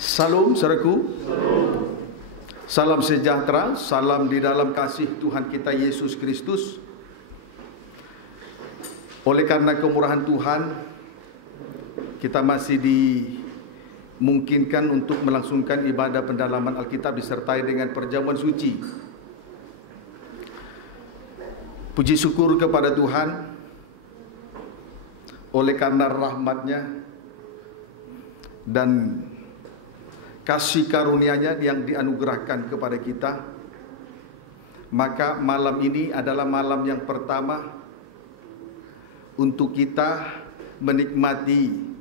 Salam saudaraku. Salam sejahtera, salam di dalam kasih Tuhan kita Yesus Kristus. Oleh karena kemurahan Tuhan, kita masih dimungkinkan untuk melangsungkan ibadah pendalaman Alkitab disertai dengan perjamuan suci. Puji syukur kepada Tuhan oleh karena rahmat-Nya dan kasih karunia-Nya yang dianugerahkan kepada kita. Maka malam ini adalah malam yang pertama untuk kita menikmati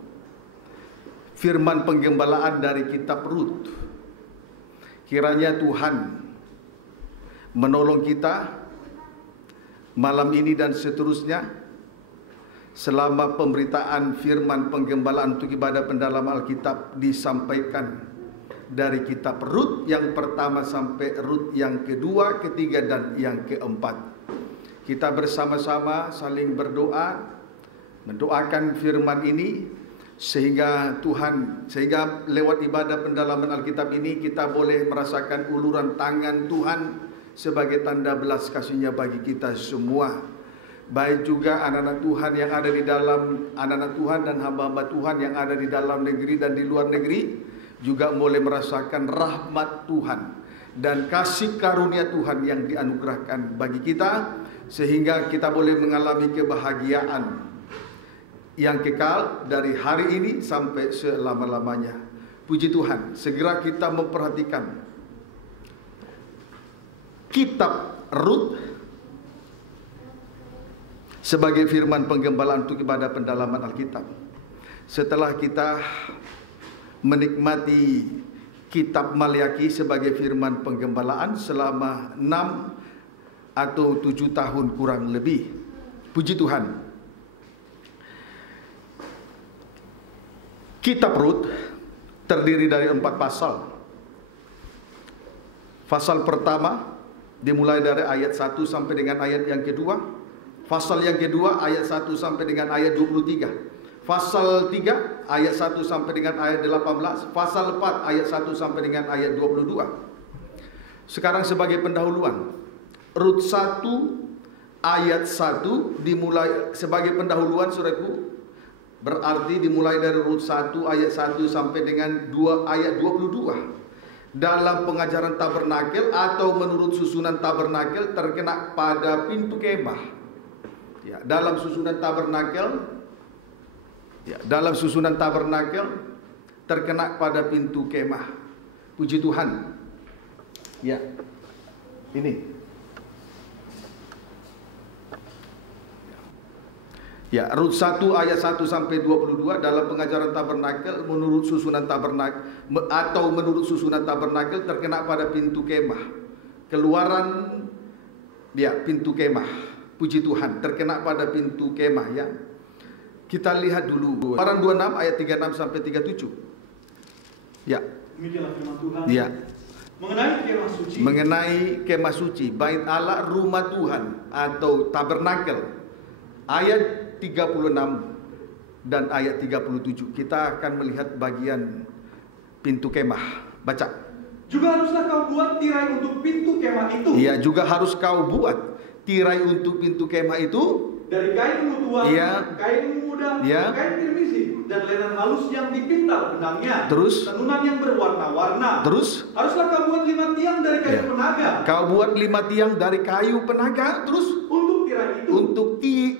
firman penggembalaan dari kitab Rut. Kiranya Tuhan menolong kita malam ini dan seterusnya selama pemberitaan firman penggembalaan untuk ibadah pendalaman Alkitab disampaikan dari kitab Rut yang pertama sampai Rut yang kedua, ketiga dan yang keempat. Kita bersama-sama saling berdoa, mendoakan firman ini sehingga lewat ibadah pendalaman Alkitab ini kita boleh merasakan uluran tangan Tuhan sebagai tanda belas kasih-Nya bagi kita semua. Baik juga anak-anak Tuhan yang ada di dalam, anak-anak Tuhan dan hamba-hamba Tuhan yang ada di dalam negeri dan di luar negeri juga boleh merasakan rahmat Tuhan dan kasih karunia Tuhan yang dianugerahkan bagi kita, sehingga kita boleh mengalami kebahagiaan yang kekal dari hari ini sampai selama-lamanya. Puji Tuhan. Segera kita memperhatikan kitab Rut sebagai firman penggembalaan untuk ibadah pendalaman Alkitab. Setelah kita menikmati kitab Maliaki sebagai firman penggembalaan selama 6 atau 7 tahun kurang lebih. Puji Tuhan. Kitab Rut terdiri dari 4 pasal. Pasal pertama dimulai dari ayat 1 sampai dengan ayat yang kedua. Pasal yang kedua ayat 1 sampai dengan ayat 23. Pasal 3 ayat 1 sampai dengan ayat 18. Pasal 4 ayat 1 sampai dengan ayat 22. Sekarang sebagai pendahuluan, Rut 1 ayat 1 dimulai sebagai pendahuluan, saudaraku, berarti dimulai dari Rut 1 ayat 1 sampai dengan 2 ayat 22. Dalam pengajaran tabernakel atau menurut susunan tabernakel terkena pada pintu kemah. Ya, dalam susunan tabernakel terkena pada pintu kemah. Puji Tuhan. Ya. Ini. Ya, Rut 1 ayat 1 sampai 22 dalam pengajaran tabernakel menurut susunan tabernakel atau menurut susunan tabernakel terkena pada pintu kemah. Keluaran pintu kemah. Puji Tuhan, terkena pada pintu kemah ya. Kita lihat dulu Keluaran 26 ayat 36 sampai 37. Ya. Demikianlah firman Tuhan. Ya. Mengenai kemah suci, bait Allah, rumah Tuhan atau tabernakel. Ayat 36 dan ayat 37. Kita akan melihat bagian pintu kemah. Baca. Juga haruslah kau buat tirai untuk pintu kemah itu. Iya, juga harus kau buat tirai untuk pintu kemah itu dari kain mutuan, kain muda, kain kirmisi, dan lenan halus yang dipintal benangnya. Terus tenunan yang berwarna-warna. Terus haruslah kau buat 5 tiang dari kayu penaga. Kau buat 5 tiang dari kayu penaga. Terus untuk tirai itu.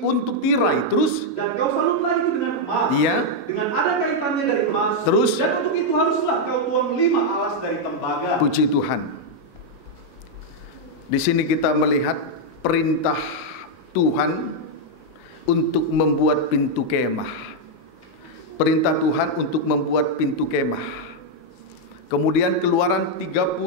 Untuk tirai. Terus dan kau salutlah itu dengan emas. Iya. Dengan ada kaitannya dari emas. Terus dan untuk itu haruslah kau tuang 5 alas dari tembaga. Puji Tuhan. Di sini kita melihat perintah Tuhan untuk membuat pintu kemah. Perintah Tuhan untuk membuat pintu kemah. Kemudian Keluaran 36.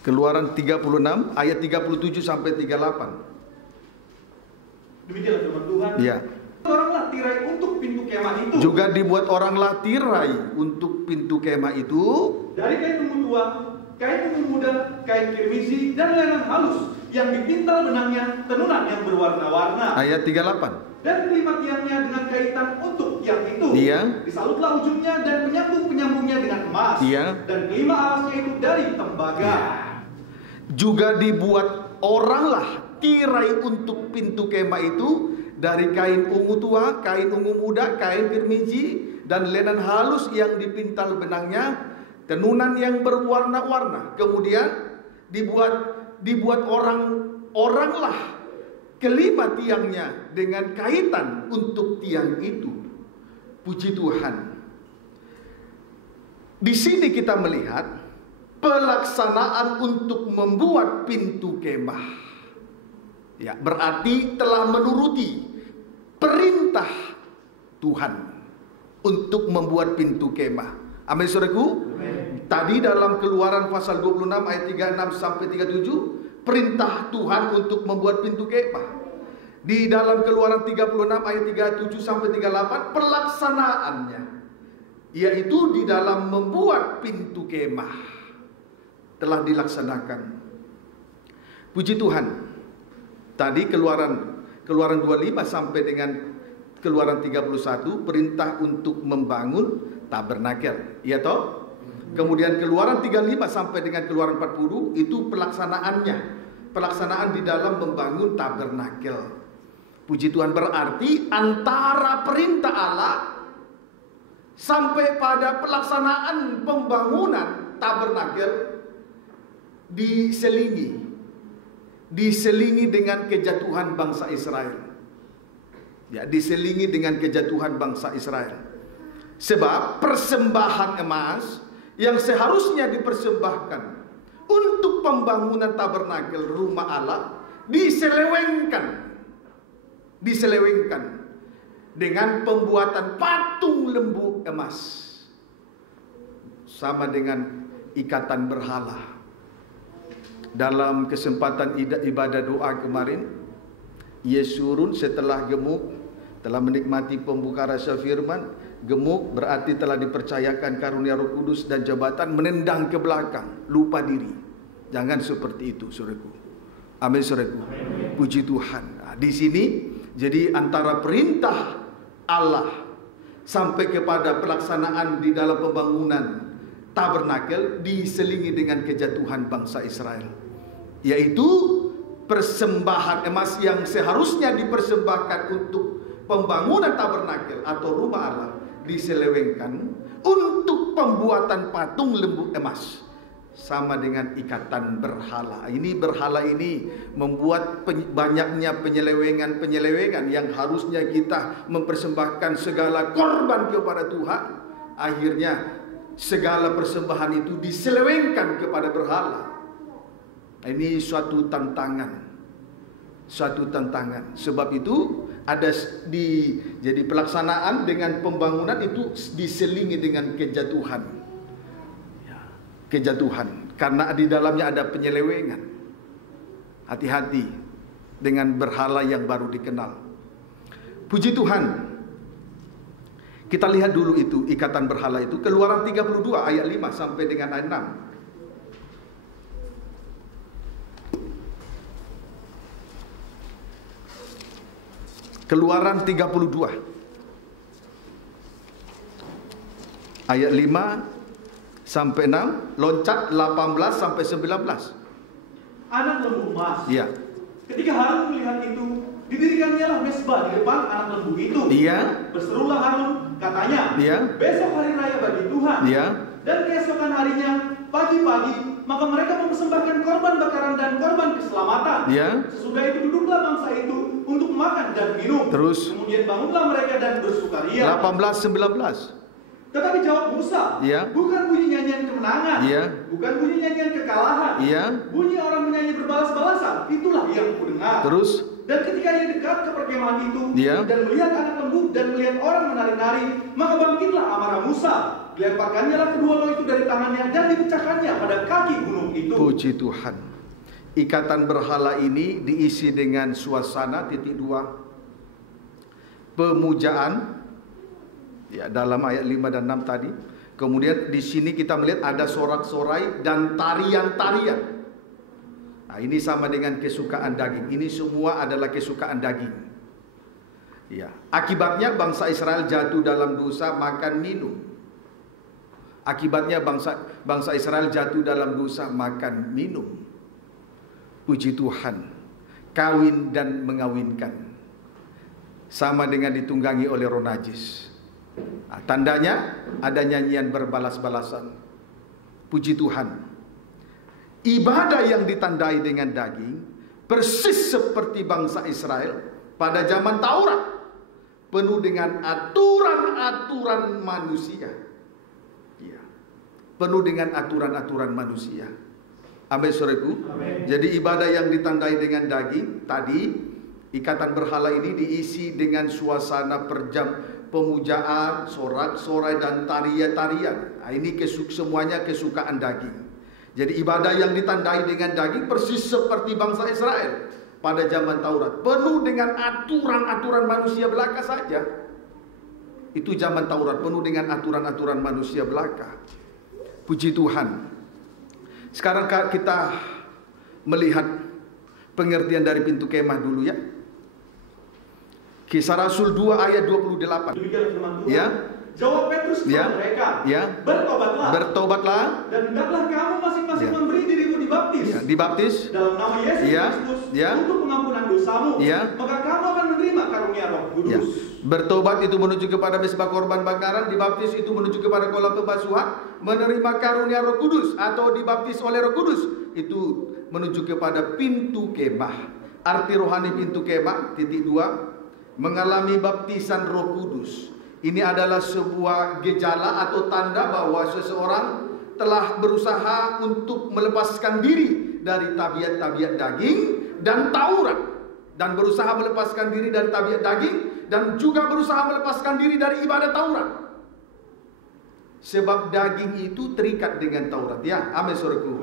Keluaran 36 ayat 37 sampai 38. Demikianlah firman Tuhan. Ya. Oranglah tirai untuk pintu kemah itu. Juga dibuat oranglah tirai untuk pintu kemah itu dari kain mutuan, kain ungu muda, kain kirmisi, dan lenan halus yang dipintal benangnya tenunan yang berwarna-warna. Ayat 38. Dan kelima tiangnya dengan kaitan untuk tiang itu. Iya. Disalutlah ujungnya dan penyambung-penyambungnya dengan emas. Iya. Dan kelima alasnya itu dari tembaga. Juga dibuat oranglah tirai untuk pintu kemah itu dari kain ungu tua, kain ungu muda, kain kirmisi, dan lenan halus yang dipintal benangnya, tenunan yang berwarna-warna. Kemudian dibuat oranglah kelima tiangnya dengan kaitan untuk tiang itu. Puji Tuhan. Di sini kita melihat pelaksanaan untuk membuat pintu kemah. Ya, berarti telah menuruti perintah Tuhan untuk membuat pintu kemah. Amin, saudaraku. Tadi dalam Keluaran pasal 26 ayat 36 sampai 37, perintah Tuhan untuk membuat pintu kemah. Di dalam Keluaran 36 ayat 37 sampai 38, pelaksanaannya yaitu di dalam membuat pintu kemah telah dilaksanakan. Puji Tuhan. Tadi Keluaran 25 sampai dengan Keluaran 31, perintah untuk membangun tabernakel, ya toh? Kemudian Keluaran 35 sampai dengan Keluaran 40 itu pelaksanaannya, pelaksanaan di dalam membangun tabernakel. Puji Tuhan, berarti antara perintah Allah sampai pada pelaksanaan pembangunan tabernakel diselingi dengan kejatuhan bangsa Israel. Ya, diselingi dengan kejatuhan bangsa Israel. Sebab persembahan emas yang seharusnya dipersembahkan untuk pembangunan tabernakel rumah Allah diselewengkan dengan pembuatan patung lembu emas, sama dengan ikatan berhala. Dalam kesempatan ibadah doa kemarin, Yesurun setelah gemuk, telah menikmati pembuka rasa firman. Gemuk berarti telah dipercayakan karunia Roh Kudus dan jabatan, menendang ke belakang, lupa diri. Jangan seperti itu, saudaraku. Amin, saudaraku. Puji Tuhan. Nah, di sini jadi antara perintah Allah sampai kepada pelaksanaan di dalam pembangunan tabernakel diselingi dengan kejatuhan bangsa Israel, yaitu persembahan emas yang seharusnya dipersembahkan untuk pembangunan tabernakel atau rumah Allah diselewengkan untuk pembuatan patung lembu emas, sama dengan ikatan berhala. Ini berhala ini membuat banyaknya penyelewengan yang harusnya kita mempersembahkan segala korban kepada Tuhan. Akhirnya segala persembahan itu diselewengkan kepada berhala. Ini suatu tantangan. Sebab itu ada jadi pelaksanaan dengan pembangunan itu diselingi dengan kejatuhan. Karena di dalamnya ada penyelewengan. Hati-hati dengan berhala yang baru dikenal. Puji Tuhan. Kita lihat dulu itu ikatan berhala itu, Keluaran 32 ayat 5 sampai dengan ayat 6. Keluaran 32 ayat 5 sampai 6, loncat 18 sampai 19. Anak lembu emas. Iya. Ketika Harun melihat itu, didirikannya lah mesbah di depan anak lembu itu. Iya. Berserulah Harun, katanya, iya, besok hari raya bagi Tuhan. Iya. Dan keesokan harinya, pagi-pagi, maka mereka mempersembahkan korban bakaran dan korban keselamatan. Iya. Sesudah itu duduklah bangsa itu untuk makan dan minum. Terus? Kemudian bangunlah mereka dan bersukaria. 18-19. Tetapi jawab Musa, Iya. bukan bunyi nyanyian kemenangan, Iya. bukan bunyi nyanyian kekalahan, Iya. bunyi orang menyanyi berbalas-balasan, itulah yang kudengar. Terus? Dan ketika ia dekat ke perkemahan itu, Iya. dan melihat anak lembu dan melihat orang menari-nari, maka bangkitlah amarah Musa. Dilemparkannya lah kedua loh itu dari tangannya dan dipecahkannya pada kaki gunung itu. Puji Tuhan. Ikatan berhala ini diisi dengan suasana (2) pemujaan, ya, dalam ayat 5 dan 6 tadi, Kemudian di sini kita melihat ada sorak-sorai dan tarian-tarian. Nah, ini sama dengan kesukaan daging. Ini semua adalah kesukaan daging. Ya, akibatnya bangsa Israel jatuh dalam dosa makan minum. Akibatnya bangsa Israel jatuh dalam dosa makan minum. Puji Tuhan. Kawin dan mengawinkan sama dengan ditunggangi oleh roh najis. Nah, tandanya ada nyanyian berbalas-balasan. Puji Tuhan. Ibadah yang ditandai dengan daging persis seperti bangsa Israel pada zaman Taurat, penuh dengan aturan-aturan manusia. Ya, penuh dengan aturan-aturan manusia. Amin, saudaraku. Jadi ibadah yang ditandai dengan daging tadi, ikatan berhala ini diisi dengan suasana pemujaan, sorak-sorai dan tarian-tarian. Nah, ini semuanya kesukaan daging. Jadi ibadah yang ditandai dengan daging persis seperti bangsa Israel pada zaman Taurat, penuh dengan aturan-aturan manusia belaka saja. Itu zaman Taurat, penuh dengan aturan-aturan manusia belaka. Puji Tuhan. Sekarang kita melihat pengertian dari pintu kemah dulu ya. Kisah Rasul 2 ayat 28. Ya. Jawab Petrus kepada mereka, bertobatlah, dan hendaklah kamu masing-masing memberi dirimu dibaptis, dibaptis dalam nama Yesus Kristus untuk pengampunan dosamu, maka kamu akan menerima karunia Roh Kudus. Bertobat itu menuju kepada mezbah korban bakaran, dibaptis itu menuju kepada kolam pembasuhan, menerima karunia Roh Kudus atau dibaptis oleh Roh Kudus itu menuju kepada pintu kemah. Arti rohani pintu kemah, titik 2, mengalami baptisan Roh Kudus. Ini adalah sebuah gejala atau tanda bahwa seseorang telah berusaha untuk melepaskan diri dari tabiat-tabiat daging dan Taurat, dan berusaha melepaskan diri dari tabiat daging dan juga berusaha melepaskan diri dari ibadah Taurat. Sebab daging itu terikat dengan Taurat. Ya, amin saudaraku.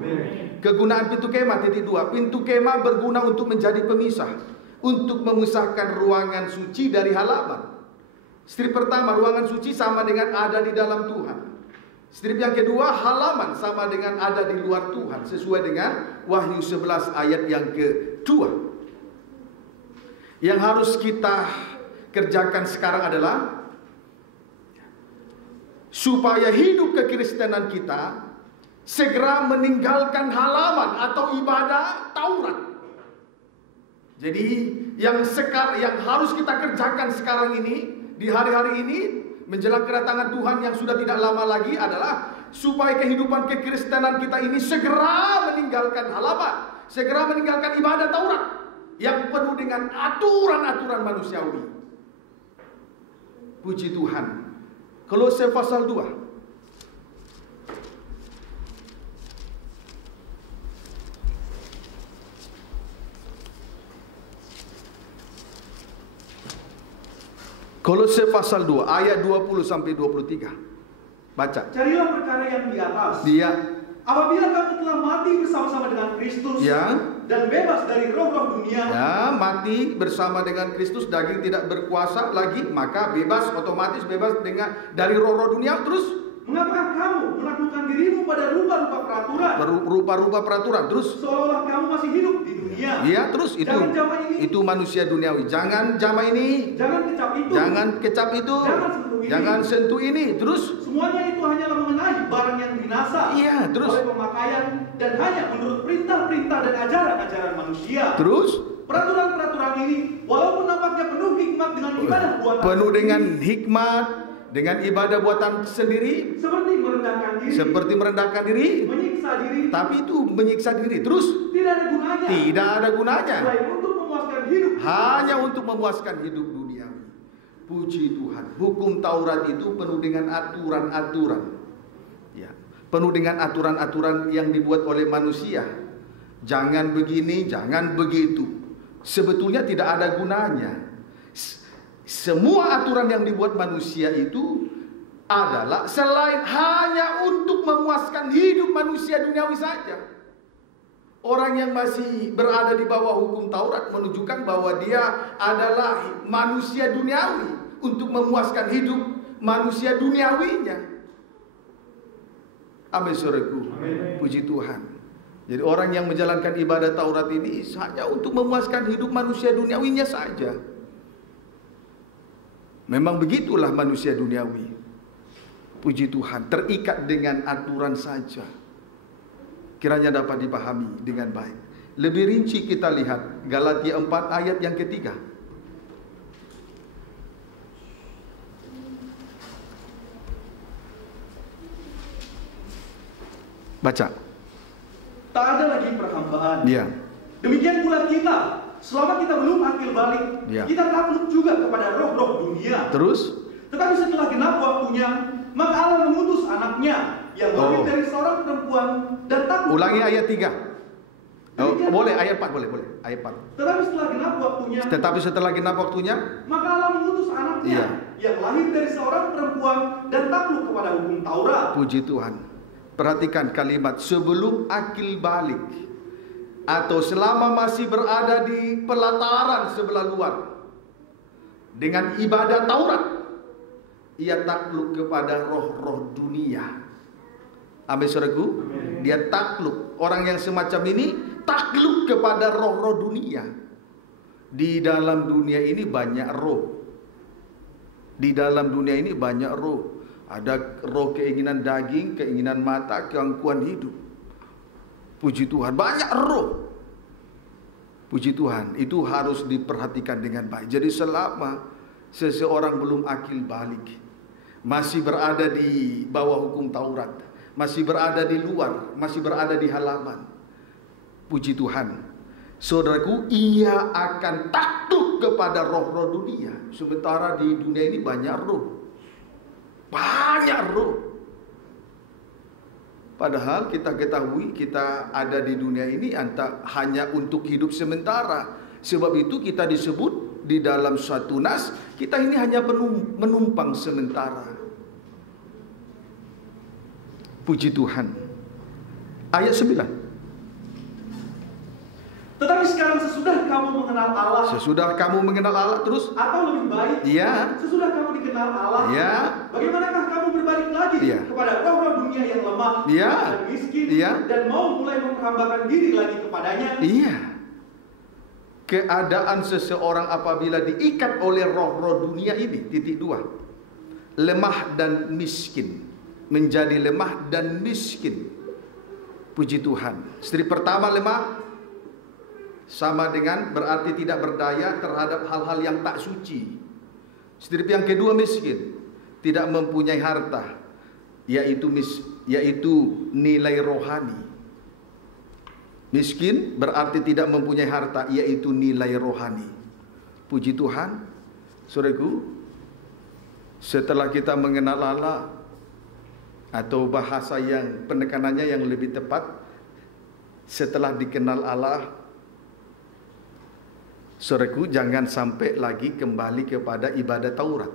Kegunaan pintu kemah titik 2. Pintu kemah berguna untuk menjadi pemisah, untuk memisahkan ruangan suci dari halaman. Strip pertama, ruangan suci sama dengan ada di dalam Tuhan. Strip yang kedua, halaman sama dengan ada di luar Tuhan, sesuai dengan Wahyu 11 ayat yang kedua. Yang harus kita kerjakan sekarang adalah supaya hidup kekristenan kita segera meninggalkan halaman atau ibadah Taurat. Jadi yang harus kita kerjakan sekarang ini, di hari-hari ini menjelang kedatangan Tuhan yang sudah tidak lama lagi, adalah supaya kehidupan kekristenan kita ini segera meninggalkan halaman, segera meninggalkan ibadah Taurat yang penuh dengan aturan-aturan manusiawi. Puji Tuhan. Kolose pasal 2. Kolose pasal 2 ayat 20 sampai 23. Baca. Carilah perkara yang di atas. Apabila kamu telah mati bersama-sama dengan Kristus, dan bebas dari roh-roh dunia. Ya, mati bersama dengan Kristus, daging tidak berkuasa lagi, maka bebas, otomatis bebas dari roh-roh dunia. Terus, mengapa kamu menaklukkan dirimu pada rupa-rupa peraturan? Rupa-rupa peraturan. Terus, seolah-olah kamu masih hidup di dunia. Iya, terus itu manusia duniawi. Jangan jamah ini. Jangan kecap itu. Jangan kecap itu. Jangan sentuh ini. Terus, semuanya itu hanyalah mengenai barang yang binasa. Iya, terus oleh pemakaian dan hanya menurut perintah-perintah dan ajaran-ajaran manusia. Terus, peraturan-peraturan ini walaupun nampaknya penuh hikmat dengan ibadah buatan penuh dengan hikmat, dengan ibadah buatan sendiri, seperti merendahkan diri, menyiksa diri, tapi itu menyiksa diri. Terus tidak ada gunanya, selain untuk memuaskan hidup, hanya untuk memuaskan hidup duniawi. Puji Tuhan. Hukum Taurat itu penuh dengan aturan-aturan, ya, penuh dengan aturan-aturan yang dibuat oleh manusia. Jangan begini, jangan begitu. Sebetulnya tidak ada gunanya. Semua aturan yang dibuat manusia itu adalah selain hanya untuk memuaskan hidup manusia duniawi saja. Orang yang masih berada di bawah hukum Taurat menunjukkan bahwa dia adalah manusia duniawi untuk memuaskan hidup manusia duniawinya. Amin saudaraku. Puji Tuhan. Jadi orang yang menjalankan ibadah Taurat ini hanya untuk memuaskan hidup manusia duniawinya saja. Memang begitulah manusia duniawi. Puji Tuhan, terikat dengan aturan saja. Kiranya dapat dipahami dengan baik. Lebih rinci kita lihat Galatia 4 ayat yang ketiga. Baca. Tak ada lagi perhambaan. Ya. Demikian pula kita, selama kita belum akil balik, Ya. kita takluk juga kepada roh-roh dunia. Terus? Tetapi setelah genap waktunya, maka Allah mengutus anaknya yang lahir dari seorang perempuan dan takluk. Ulangi ayat 3. Oh, boleh ayat 4, boleh. Ayat 4. Tetapi setelah genap waktunya, maka Allah mengutus anaknya yang lahir dari seorang perempuan dan takluk kepada hukum Taurat. Puji Tuhan. Perhatikan kalimat sebelum akil balik atau selama masih berada di pelataran sebelah luar dengan ibadah Taurat, ia takluk kepada roh-roh dunia. Amin saudaraku. Dia takluk. Orang yang semacam ini takluk kepada roh-roh dunia. Di dalam dunia ini banyak roh. Di dalam dunia ini banyak roh. Ada roh keinginan daging, keinginan mata, keangkuhan hidup. Puji Tuhan, banyak roh. Puji Tuhan, itu harus diperhatikan dengan baik. Jadi selama seseorang belum akil balik, masih berada di bawah hukum Taurat, masih berada di luar, masih berada di halaman, puji Tuhan, saudaraku, ia akan takluk kepada roh-roh dunia. Sementara di dunia ini banyak roh. Banyak roh. Padahal kita ketahui kita ada di dunia ini hanya untuk hidup sementara. Sebab itu kita disebut di dalam suatu nas, kita ini hanya menumpang sementara. Puji Tuhan. Ayat 9. Tetapi sekarang sesudah kamu mengenal Allah. Sesudah kamu mengenal Allah terus? Atau lebih baik, sesudah kamu dikenal Allah, bagaimanakah kamu berbalik lagi kepada roh-roh dunia yang lemah dan miskin dan mau mulai memperhambakan diri lagi kepadanya? Keadaan seseorang apabila diikat oleh roh-roh dunia ini, titik 2, lemah dan miskin, menjadi lemah dan miskin. Puji Tuhan. Strip pertama lemah, sama dengan berarti tidak berdaya terhadap hal-hal yang tak suci. Strip yang kedua miskin, tidak mempunyai harta, yaitu nilai rohani. Miskin berarti tidak mempunyai harta, yaitu nilai rohani. Puji Tuhan, saudaraku, setelah kita mengenal Allah, atau bahasa yang penekanannya yang lebih tepat, setelah dikenal Allah, saudaraku, jangan sampai lagi kembali kepada ibadah Taurat.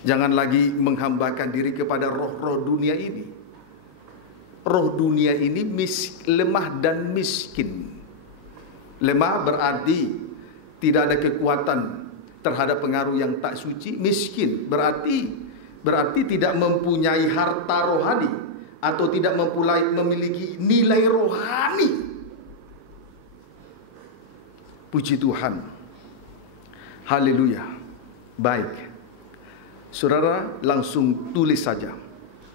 Jangan lagi menghambakan diri kepada roh-roh dunia ini. Roh dunia ini lemah dan miskin. Lemah berarti tidak ada kekuatan terhadap pengaruh yang tak suci. Miskin berarti tidak mempunyai harta rohani atau tidak memiliki nilai rohani. Puji Tuhan. Haleluya. Baik. Saudara langsung tulis saja.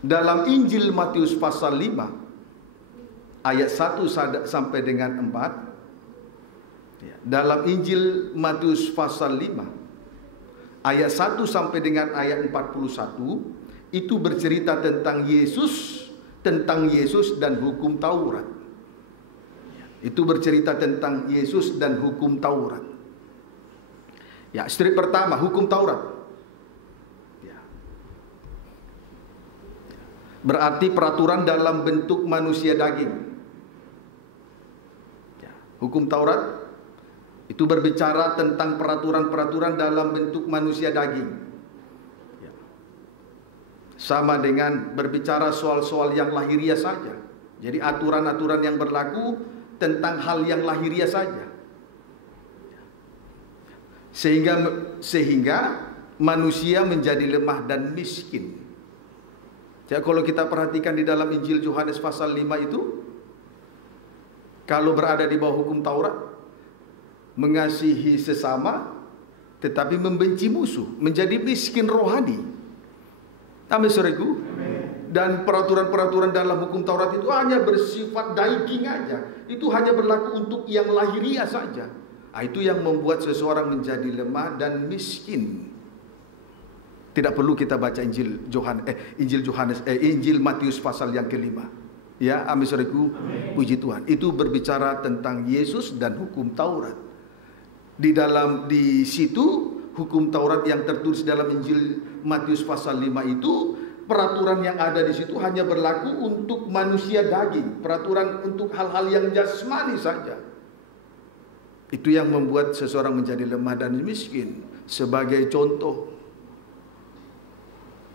Dalam Injil Matius pasal 5 ayat 1 sampai dengan 4. Dalam Injil Matius pasal 5 ayat 1 sampai dengan ayat 41 itu bercerita tentang Yesus dan hukum Taurat. Itu bercerita tentang Yesus dan hukum Taurat. Ya, strip pertama, hukum Taurat. Ya. Berarti peraturan dalam bentuk manusia daging. Ya. Hukum Taurat itu berbicara tentang peraturan-peraturan dalam bentuk manusia daging. Ya. Sama dengan berbicara soal-soal yang lahiriah saja. Jadi aturan-aturan yang berlaku tentang hal yang lahiriah saja. Sehingga manusia menjadi lemah dan miskin. Ya, kalau kita perhatikan di dalam Injil Yohanes pasal 5 itu, kalau berada di bawah hukum Taurat, mengasihi sesama tetapi membenci musuh, menjadi miskin rohani. Amin, saudaraku. Dan peraturan-peraturan dalam hukum Taurat itu hanya bersifat daging aja. Itu hanya berlaku untuk yang lahiriah saja. Itu yang membuat seseorang menjadi lemah dan miskin. Tidak perlu kita baca Injil Matius pasal yang kelima. Ya, amin, saudaraku. Puji Tuhan. Itu berbicara tentang Yesus dan hukum Taurat. Di situ hukum Taurat yang tertulis dalam Injil Matius pasal 5 itu, peraturan yang ada di situ hanya berlaku untuk manusia daging, peraturan untuk hal-hal yang jasmani saja. Itu yang membuat seseorang menjadi lemah dan miskin. Sebagai contoh,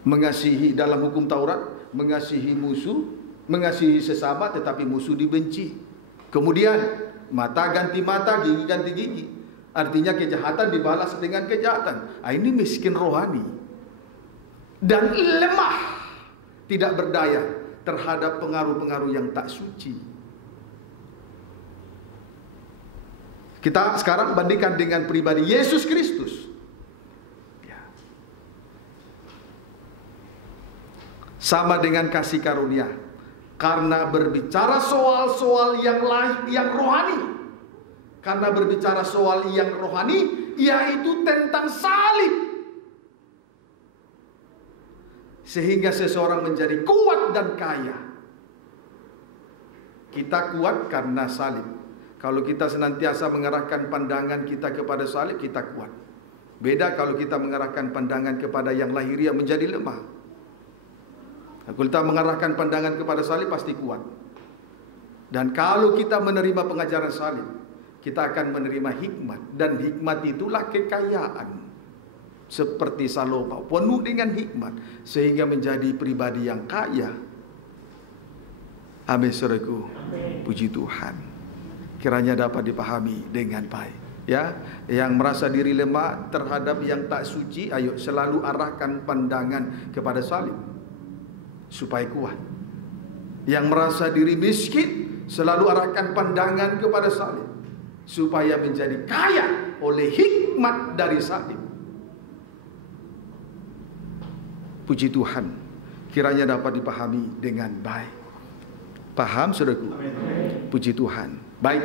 mengasihi dalam hukum Taurat, mengasihi musuh, mengasihi sesama tetapi musuh dibenci. Kemudian mata ganti mata, gigi ganti gigi. Artinya kejahatan dibalas dengan kejahatan. Ini miskin rohani dan lemah, tidak berdaya terhadap pengaruh-pengaruh yang tak suci. Kita sekarang bandingkan dengan pribadi Yesus Kristus. Sama dengan kasih karunia, karena berbicara soal-soal yang rohani. Karena berbicara soal yang rohani, yaitu tentang salib. Sehingga seseorang menjadi kuat dan kaya. Kita kuat karena salib. Kalau kita senantiasa mengarahkan pandangan kita kepada salib, kita kuat. Beda kalau kita mengarahkan pandangan kepada yang lahiriah, menjadi lemah. Kalau kita mengarahkan pandangan kepada salib, pasti kuat. Dan kalau kita menerima pengajaran salib, kita akan menerima hikmat. Dan hikmat itulah kekayaan. Seperti Salomo, penuh dengan hikmat, sehingga menjadi pribadi yang kaya. Amin, saudaraku. Puji Tuhan. Kiranya dapat dipahami dengan baik. Ya, yang merasa diri lemah terhadap yang tak suci, ayo selalu arahkan pandangan kepada salib supaya kuat. Yang merasa diri miskin, selalu arahkan pandangan kepada salib supaya menjadi kaya oleh hikmat dari salib. Puji Tuhan, kiranya dapat dipahami dengan baik. Paham, saudaraku? Puji Tuhan. Baik,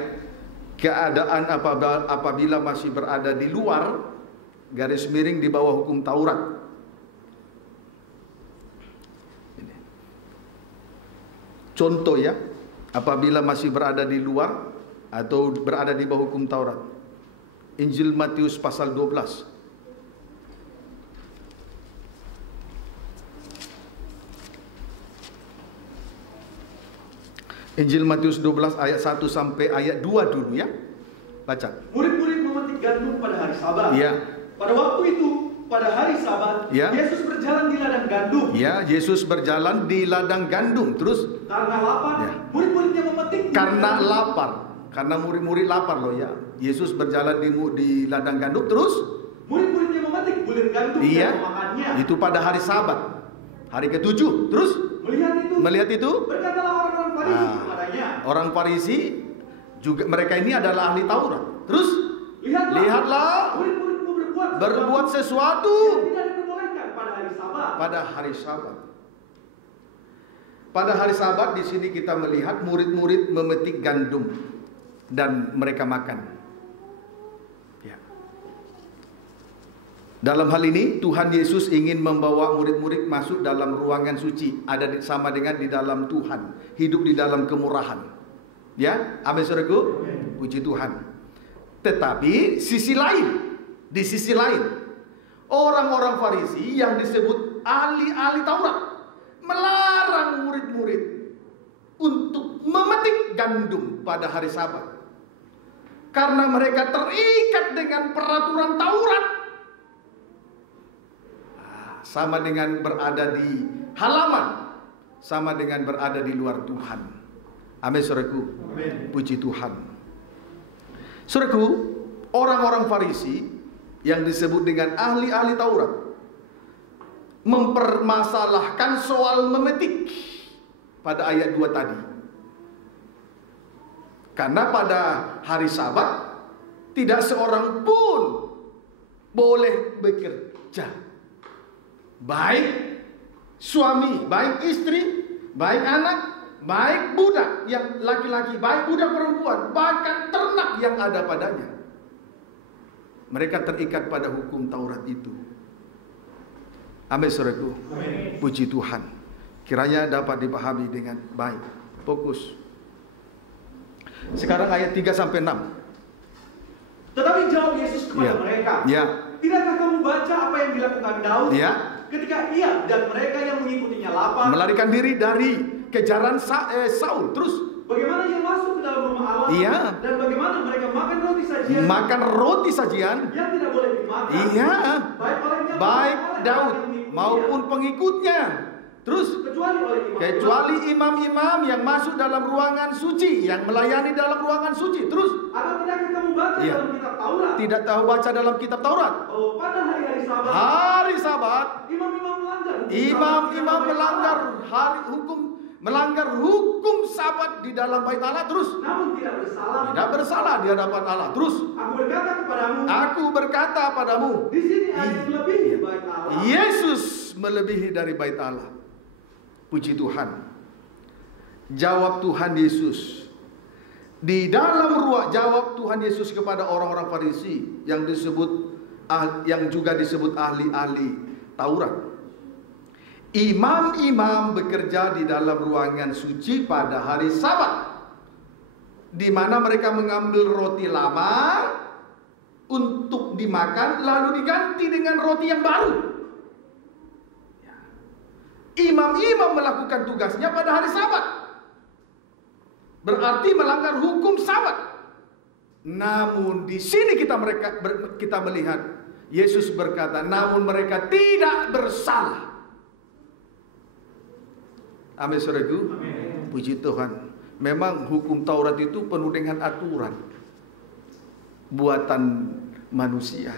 keadaan apabila masih berada di luar garis miring di bawah hukum Taurat. Contoh ya, apabila masih berada di luar atau berada di bawah hukum Taurat. Injil Matius pasal 12. Injil Matius 12 ayat 1 sampai ayat 2 dulu ya. Baca. Murid-murid memetik gandum pada hari Sabat. Ya. Pada waktu itu, pada hari Sabat, ya, Yesus berjalan di ladang gandum. Ya, Yesus berjalan di ladang gandum. Terus karena lapar, ya, murid-muridnya memetik. Karena lapar. Karena murid-murid lapar loh ya. Yesus berjalan di ladang gandum, terus murid-muridnya memetik bulir gandum dan memakannya. Itu pada hari Sabat. Hari ke-7. Terus melihat itu berkatalah orang-orang Farisi kepadanya. Orang Farisi juga, mereka ini adalah ahli Taurat. Terus lihatlah murid-muridmu berbuat sesuatu yang tidak diperbolehkan pada hari Sabat. Pada hari Sabat. Pada hari Sabat di sini kita melihat murid-murid memetik gandum dan mereka makan. Ya. Dalam hal ini Tuhan Yesus ingin membawa murid-murid masuk dalam ruangan suci, ada sama dengan di dalam Tuhan, hidup di dalam kemurahan. Ya, amin saudaraku. Puji Tuhan. Tetapi di sisi lain, orang-orang Farisi yang disebut ahli-ahli Taurat melarang murid-murid untuk memetik gandum pada hari Sabat. Karena mereka terikat dengan peraturan Taurat. Sama dengan berada di halaman, sama dengan berada di luar Tuhan. Amin, saudaraku. Puji Tuhan. Saudaraku, orang-orang Farisi yang disebut dengan ahli-ahli Taurat, mempermasalahkan soal memetik pada ayat 2 tadi. Karena pada hari Sabat tidak seorang pun boleh bekerja. Baik suami, baik istri, baik anak, baik budak yang laki-laki, baik budak perempuan, bahkan ternak yang ada padanya. Mereka terikat pada hukum Taurat itu. Amin, saudaraku. Puji Tuhan. Kiranya dapat dipahami dengan baik. Fokus. Sekarang ayat 3-6. Tetapi jawab Yesus kepada mereka, tidakkah kamu baca apa yang dilakukan Daud ketika ia dan mereka yang mengikutinya lapar, melarikan diri dari kejaran Saul? Terus bagaimana ia masuk ke dalam rumah Allah, dan bagaimana mereka makan roti sajian yang tidak boleh dimakan, baik Daud maupun pengikutnya. Terus kecuali imam-imam yang masuk dalam ruangan suci, yang melayani dalam ruangan suci. Terus tidakkah kamu baca dalam kitab Taurat? Tidak tahu baca dalam kitab Taurat. Oh, pada hari Sabat, imam-imam melanggar hukum Sabat di dalam Bait Allah. Terus namun tidak bersalah di hadapan Allah. Terus aku berkata padamu, di sini ada yang melebihi Bait Allah. Yesus melebihi dari Bait Allah. Puji Tuhan. Jawab Tuhan Yesus di dalam jawab Tuhan Yesus kepada orang-orang Farisi yang juga disebut ahli-ahli Taurat. Imam-imam bekerja di dalam ruangan suci pada hari Sabat, di mana mereka mengambil roti lama untuk dimakan lalu diganti dengan roti yang baru. Imam-imam melakukan tugasnya pada hari Sabat, berarti melanggar hukum Sabat. Namun di sini kita melihat Yesus berkata, namun mereka tidak bersalah. Amin, saudaraku. Puji Tuhan. Memang hukum Taurat itu penuh dengan aturan buatan manusia.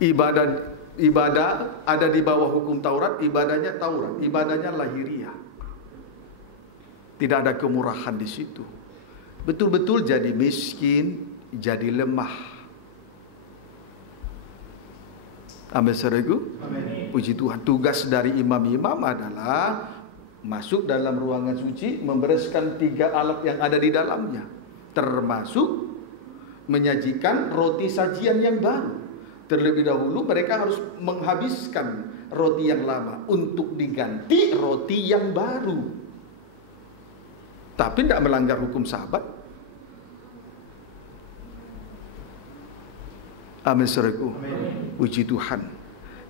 Ibadah ada di bawah hukum Taurat, ibadahnya Taurat, ibadahnya lahiriah. Tidak ada kemurahan di situ. Betul-betul jadi miskin, jadi lemah. Amin, saudaraku. Puji Tuhan. Tugas dari imam-imam adalah masuk dalam ruangan suci, membereskan 3 alat yang ada di dalamnya, termasuk menyajikan roti sajian yang baru. Terlebih dahulu mereka harus menghabiskan roti yang lama untuk diganti roti yang baru. Tapi tidak melanggar hukum Sabat. Amin, saudaraku. Puji Tuhan.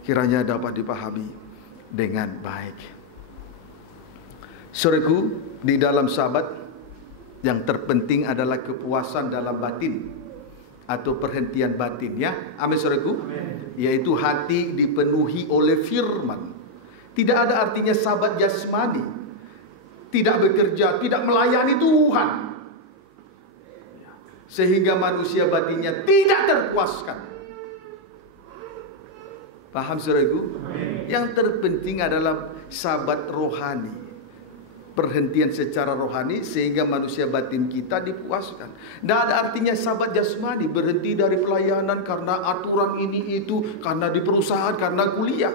Kiranya dapat dipahami dengan baik. Saudaraku, di dalam Sabat yang terpenting adalah kepuasan dalam batin atau perhentian batin, ya. Amin, saudaraku. Yaitu hati dipenuhi oleh firman. Tidak ada artinya Sabat jasmani, tidak bekerja, tidak melayani Tuhan, sehingga manusia batinnya tidak terpuaskan. Paham, saudaraku? Yang terpenting adalah Sabat rohani, perhentian secara rohani, sehingga manusia batin kita dipuaskan. Tidak ada artinya Sabat jasmani, berhenti dari pelayanan karena aturan ini itu, karena di perusahaan, karena kuliah,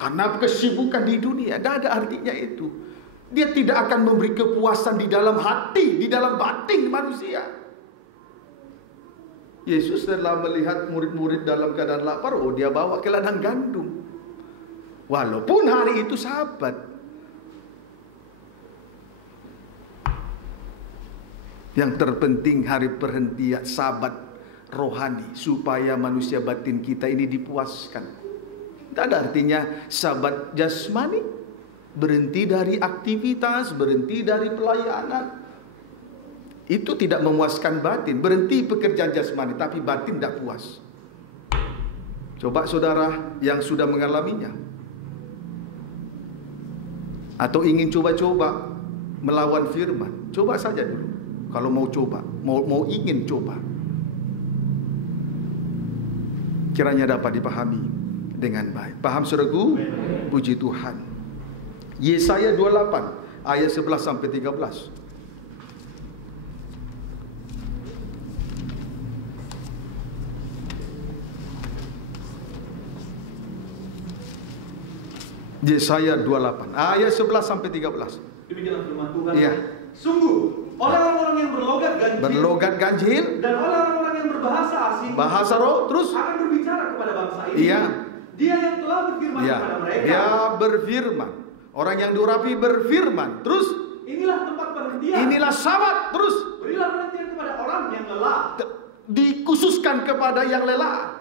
karena kesibukan di dunia. Tidak ada artinya itu. Dia tidak akan memberi kepuasan di dalam hati, di dalam batin manusia. Yesus telah melihat murid-murid dalam keadaan lapar, dia bawa ke ladang gandum. Walaupun hari itu Sabat. Yang terpenting hari perhentian Sabat rohani, supaya manusia batin kita ini dipuaskan. Tidak ada artinya Sabat jasmani, berhenti dari aktivitas, berhenti dari pelayanan. Itu tidak memuaskan batin. Berhenti pekerjaan jasmani, tapi batin tidak puas. Coba saudara yang sudah mengalaminya, atau ingin coba-coba melawan firman, coba saja dulu. Kalau mau coba, mau ingin coba. kiranya dapat dipahami dengan baik. Paham saudaraku? Puji Tuhan. Yesaya 28 ayat 11 sampai 13. Yesaya 28 ayat 11 sampai 13. Demikianlah firman Tuhan. Iya. Sungguh, oleh orang-orang yang berlogat ganjil dan oleh orang-orang yang berbahasa asing, bahasa roh, terus akan berbicara kepada bangsa ini. Iya. Dia yang telah berfirman Iya. kepada mereka. Dia berfirman. Orang yang diurapi berfirman. Terus Inilah tempat perhentian. inilah sabat. Terus Berilah perhentian kepada orang yang lelah. dikhususkan kepada yang lelah.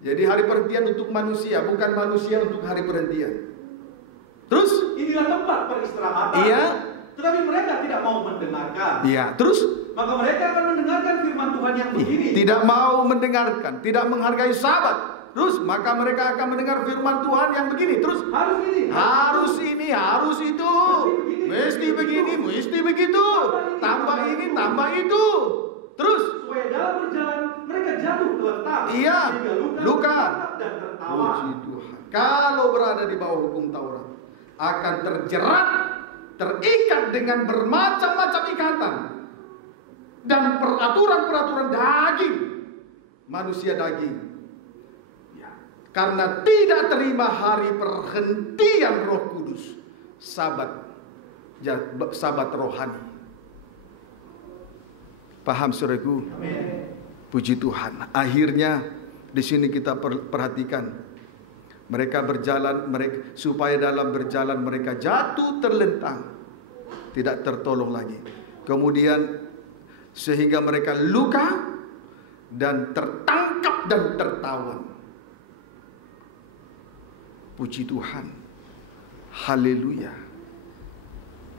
Jadi hari perhentian untuk manusia, bukan manusia untuk hari perhentian. Terus Inilah tempat peristirahatan. Iya. Tetapi mereka tidak mau mendengarkan. Iya, terus Maka mereka akan mendengarkan firman Tuhan yang begini. tidak mau mendengarkan, tidak menghargai sabat. Terus maka mereka akan mendengar firman Tuhan yang begini. Terus Harus ini. harus ini, harus itu, mesti begini, mesti begitu, tambah ini, tambah itu. Terus Supaya dalam berjalan mereka jatuh terletak. Iya, Sehingga luka. dan tertawa. Puji Tuhan. Kalau berada di bawah hukum Taurat, akan terjerat, terikat dengan bermacam-macam ikatan dan peraturan-peraturan daging, manusia daging. Ya. Karena tidak terima hari perhentian Roh Kudus, sabat rohani. Paham saudaraku? Puji Tuhan. Akhirnya di sini kita perhatikan mereka berjalan, supaya dalam berjalan mereka jatuh terlentang, tidak tertolong lagi. Kemudian sehingga mereka luka dan tertangkap dan tertawan. Puji Tuhan. Haleluya.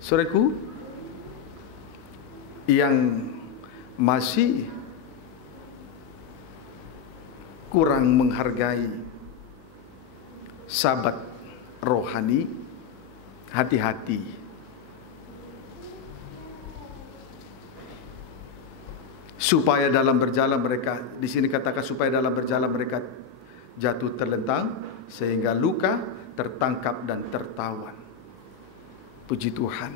Saudaraku, yang masih kurang menghargai sabat rohani, hati-hati. Supaya dalam berjalan mereka, di sini katakan supaya dalam berjalan mereka jatuh terlentang, sehingga luka, tertangkap dan tertawan. Puji Tuhan.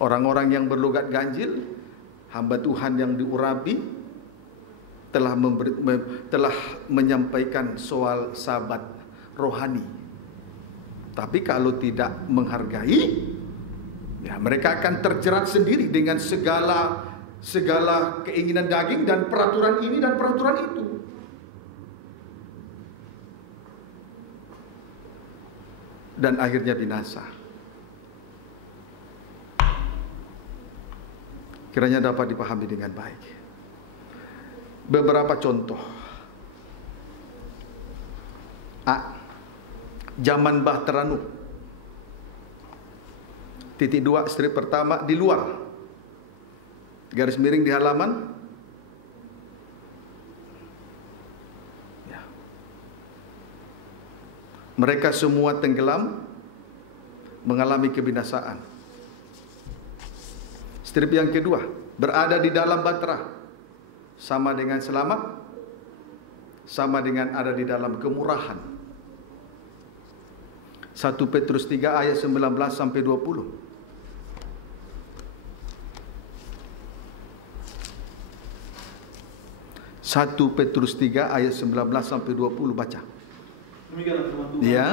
Orang-orang yang berlogat ganjil, hamba Tuhan yang diurapi, telah menyampaikan soal sabat rohani. Tapi kalau tidak menghargai, ya mereka akan terjerat sendiri dengan segala keinginan daging dan peraturan ini dan peraturan itu. Dan akhirnya binasa. Kiranya dapat dipahami dengan baik. Beberapa contoh. A. Zaman Bahtera Nuh. Titik 2 strip pertama di luar. Garis miring di halaman. Ya. Mereka semua tenggelam, mengalami kebinasaan. Strip yang kedua, berada di dalam Bahtera, sama dengan selamat, sama dengan ada di dalam kemurahan. 1 Petrus 3 ayat 19 sampai 20. 1 Petrus 3 ayat 19 sampai 20, baca. Demikianlah firman Tuhan. Ya.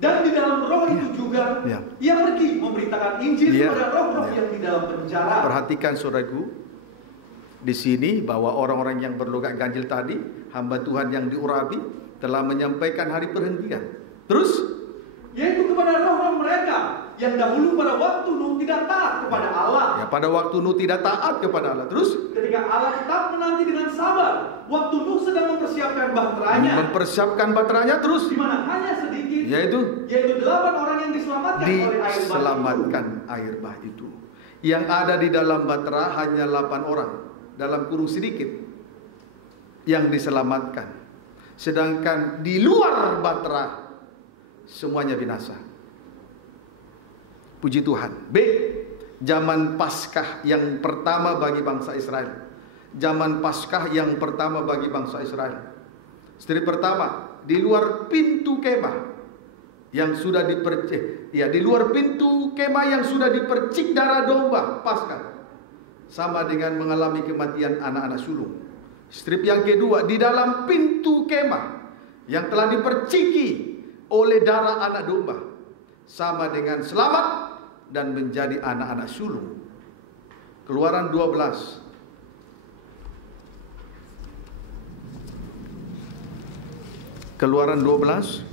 Dan di dalam roh itu juga ia pergi memberitakan Injil kepada roh-roh yang di dalam penjara. Perhatikan saudaraku, di sini bahwa orang-orang yang berlogat ganjil tadi, hamba Tuhan yang diurapi, telah menyampaikan hari perhentian. Terus, yaitu kepada roh-roh mereka yang dahulu pada waktu Nuh tidak taat kepada Allah. Ya, pada waktu Nuh tidak taat kepada Allah. Terus, ketika Allah tetap menanti dengan sabar, waktu Nuh sedang mempersiapkan bahteranya. Terus, di mana hanya sedikit, yaitu 8 orang yang diselamatkan oleh air bah. Diselamatkan air bah itu. Yang ada di dalam bahtera hanya 8 orang, dalam kurung sedikit, yang diselamatkan. Sedangkan di luar bahtera semuanya binasa. Puji Tuhan. B. Zaman Paskah yang pertama bagi bangsa Israel. Zaman Paskah yang pertama bagi bangsa Israel. Istri pertama, di luar pintu kemah yang sudah di luar pintu kemah yang sudah dipercik darah domba Paskah, sama dengan mengalami kematian anak-anak sulung. Strip yang kedua, di dalam pintu kemah yang telah diperciki oleh darah anak domba, sama dengan selamat dan menjadi anak-anak sulung. Keluaran 12. Keluaran 12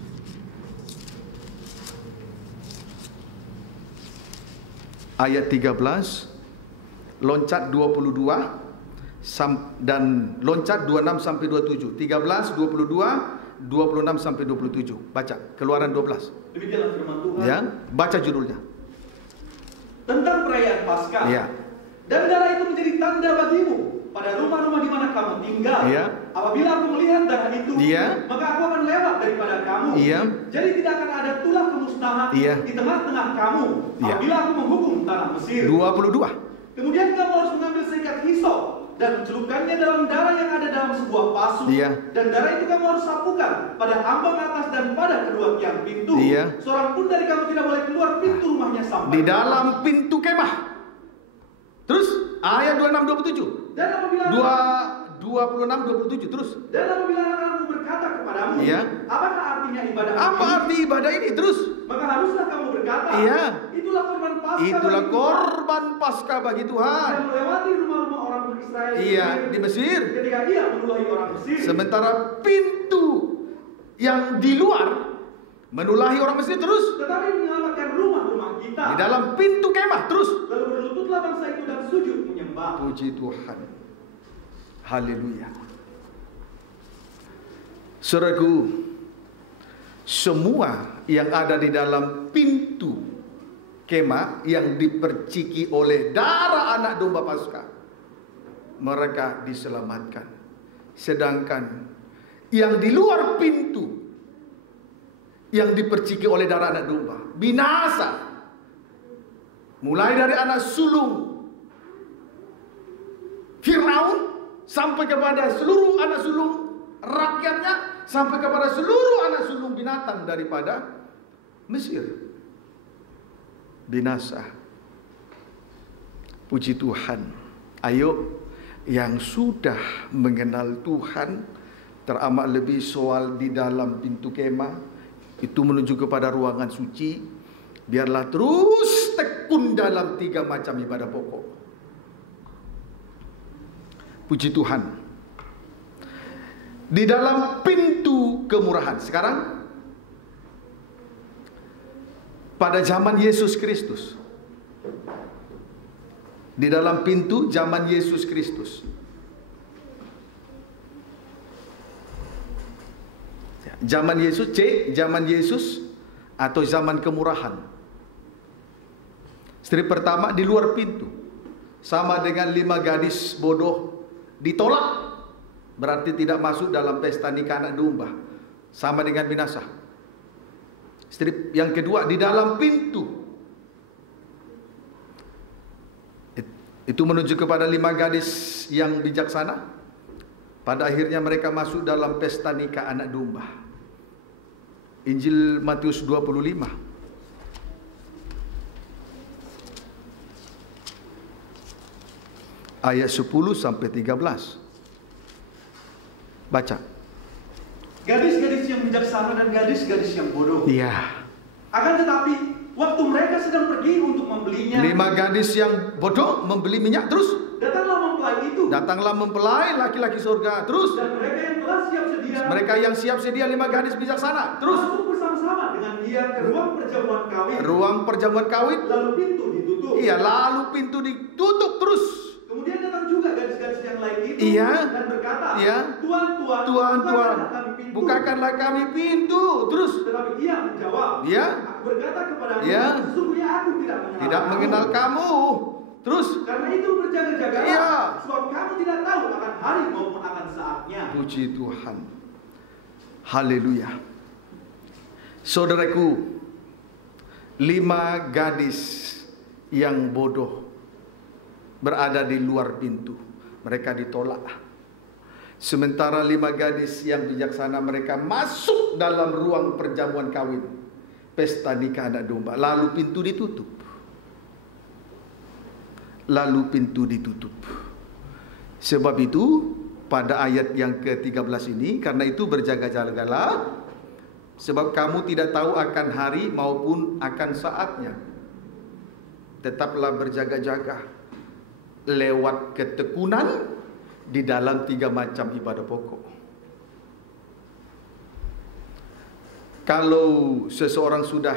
ayat 13, loncat 22 dan loncat 26 sampai 27. 13, 22, 26 sampai 27. Baca Keluaran 12. Demikianlah firman Tuhan. Ya, baca judulnya. Tentang perayaan Paskah. Ya. Dan darah itu menjadi tanda bagimu pada rumah-rumah di mana kamu tinggal. Ya. Apabila aku melihat darah itu, ya, maka aku akan lewat daripada kamu. Ya. Jadi tidak akan ada tulah kemusnahan Ya. di tengah-tengah kamu. Ya. Apabila aku menghukum tanah Mesir. 22. Kemudian kamu harus mengambil seikat hisop dan mencelupkannya dalam darah yang ada dalam sebuah pasu. Ya. Dan darah itu kamu harus sapukan pada ambang atas dan pada kedua tiang pintu. Ya. Seorang pun dari kamu tidak boleh keluar pintu rumahnya sampai di dalam pintu kemah. Terus ayat 26 27. Dan apabila 26 27 terus. Dan apabila anak-anakmu berkata kepadamu, Ya. apakah artinya ibadah Apa ini? arti ibadah ini? Terus. Maka haruslah kamu berkata, Iya. itulah korban Paskah. Itulah bagi korban Paskah bagi Tuhan. Tuhan. Dan melewati rumah-rumah orang Israel Iya, di Mesir. ketika ia menulahi orang Mesir. Sementara pintu yang di luar menulahi orang Mesir terus. Tetapi menyelamatkan rumah-rumah kita. Di dalam pintu kemah terus. Lalu berlututlah bangsa itu dan sujud menyembah. Puji Tuhan. Haleluya. Saudaraku, semua yang ada di dalam pintu kemah yang diperciki oleh darah anak domba Paskah, mereka diselamatkan. Sedangkan yang di luar pintu yang diperciki oleh darah anak domba binasa. Mulai dari anak sulung Firaun sampai kepada seluruh anak sulung rakyatnya, sampai kepada seluruh anak sulung binatang daripada Mesir. Binasa. Puji Tuhan. Ayo yang sudah mengenal Tuhan, teramat lebih soal di dalam pintu kemah, itu menuju kepada ruangan suci, biarlah terus tekun dalam 3 macam ibadah pokok. Puji Tuhan. Di dalam pintu kemurahan. Sekarang pada zaman Yesus Kristus, di dalam pintu zaman Yesus Kristus, zaman Yesus, zaman Yesus atau zaman kemurahan. Strip pertama di luar pintu, sama dengan 5 gadis bodoh ditolak, berarti tidak masuk dalam pesta nikah anak domba, sama dengan binasa. Strip yang kedua di dalam pintu, itu menuju kepada 5 gadis yang bijaksana. Pada akhirnya mereka masuk dalam pesta nikah anak domba. Injil Matius 25 ayat 10 sampai 13. Baca. Gadis-gadis yang bijaksana dan gadis-gadis yang bodoh. Iya. Akan tetapi waktu mereka sedang pergi untuk membelinya, 5 gadis yang bodoh membeli minyak terus. datanglah mempelai itu. Datanglah mempelai laki-laki surga terus. Dan mereka yang telah siap sedia, Mereka yang siap sedia 5 gadis bijaksana terus. masuk bersama-sama dengan dia ke ruang perjamuan kawin. Ruang perjamuan kawin. Lalu pintu ditutup. Iya, lalu pintu ditutup terus. Kemudian datang juga gadis-gadis yang lain itu, Iya. dan berkata, Iya. Tuan, Tuhan, bukakanlah kami pintu. bukakanlah kami pintu. Terus. Tetapi ia menjawab, Iya. Aku berkata kepada-Mu, Iya. sesungguhnya aku tidak Tidak mengenal kamu. Terus. Karena itu berjaga-jagalah, Iya. sebab kamu tidak tahu akan hari maupun akan saatnya. Puji Tuhan. Haleluya. Saudaraku, 5 gadis yang bodoh berada di luar pintu. Mereka ditolak. Sementara 5 gadis yang bijaksana mereka masuk dalam ruang perjamuan kawin, pesta nikah anak domba. Lalu pintu ditutup. Sebab itu pada ayat yang ke-13 ini, karena itu berjaga-jagalah, sebab kamu tidak tahu akan hari maupun akan saatnya. Tetaplah berjaga-jaga lewat ketekunan di dalam 3 macam ibadah pokok. Kalau seseorang sudah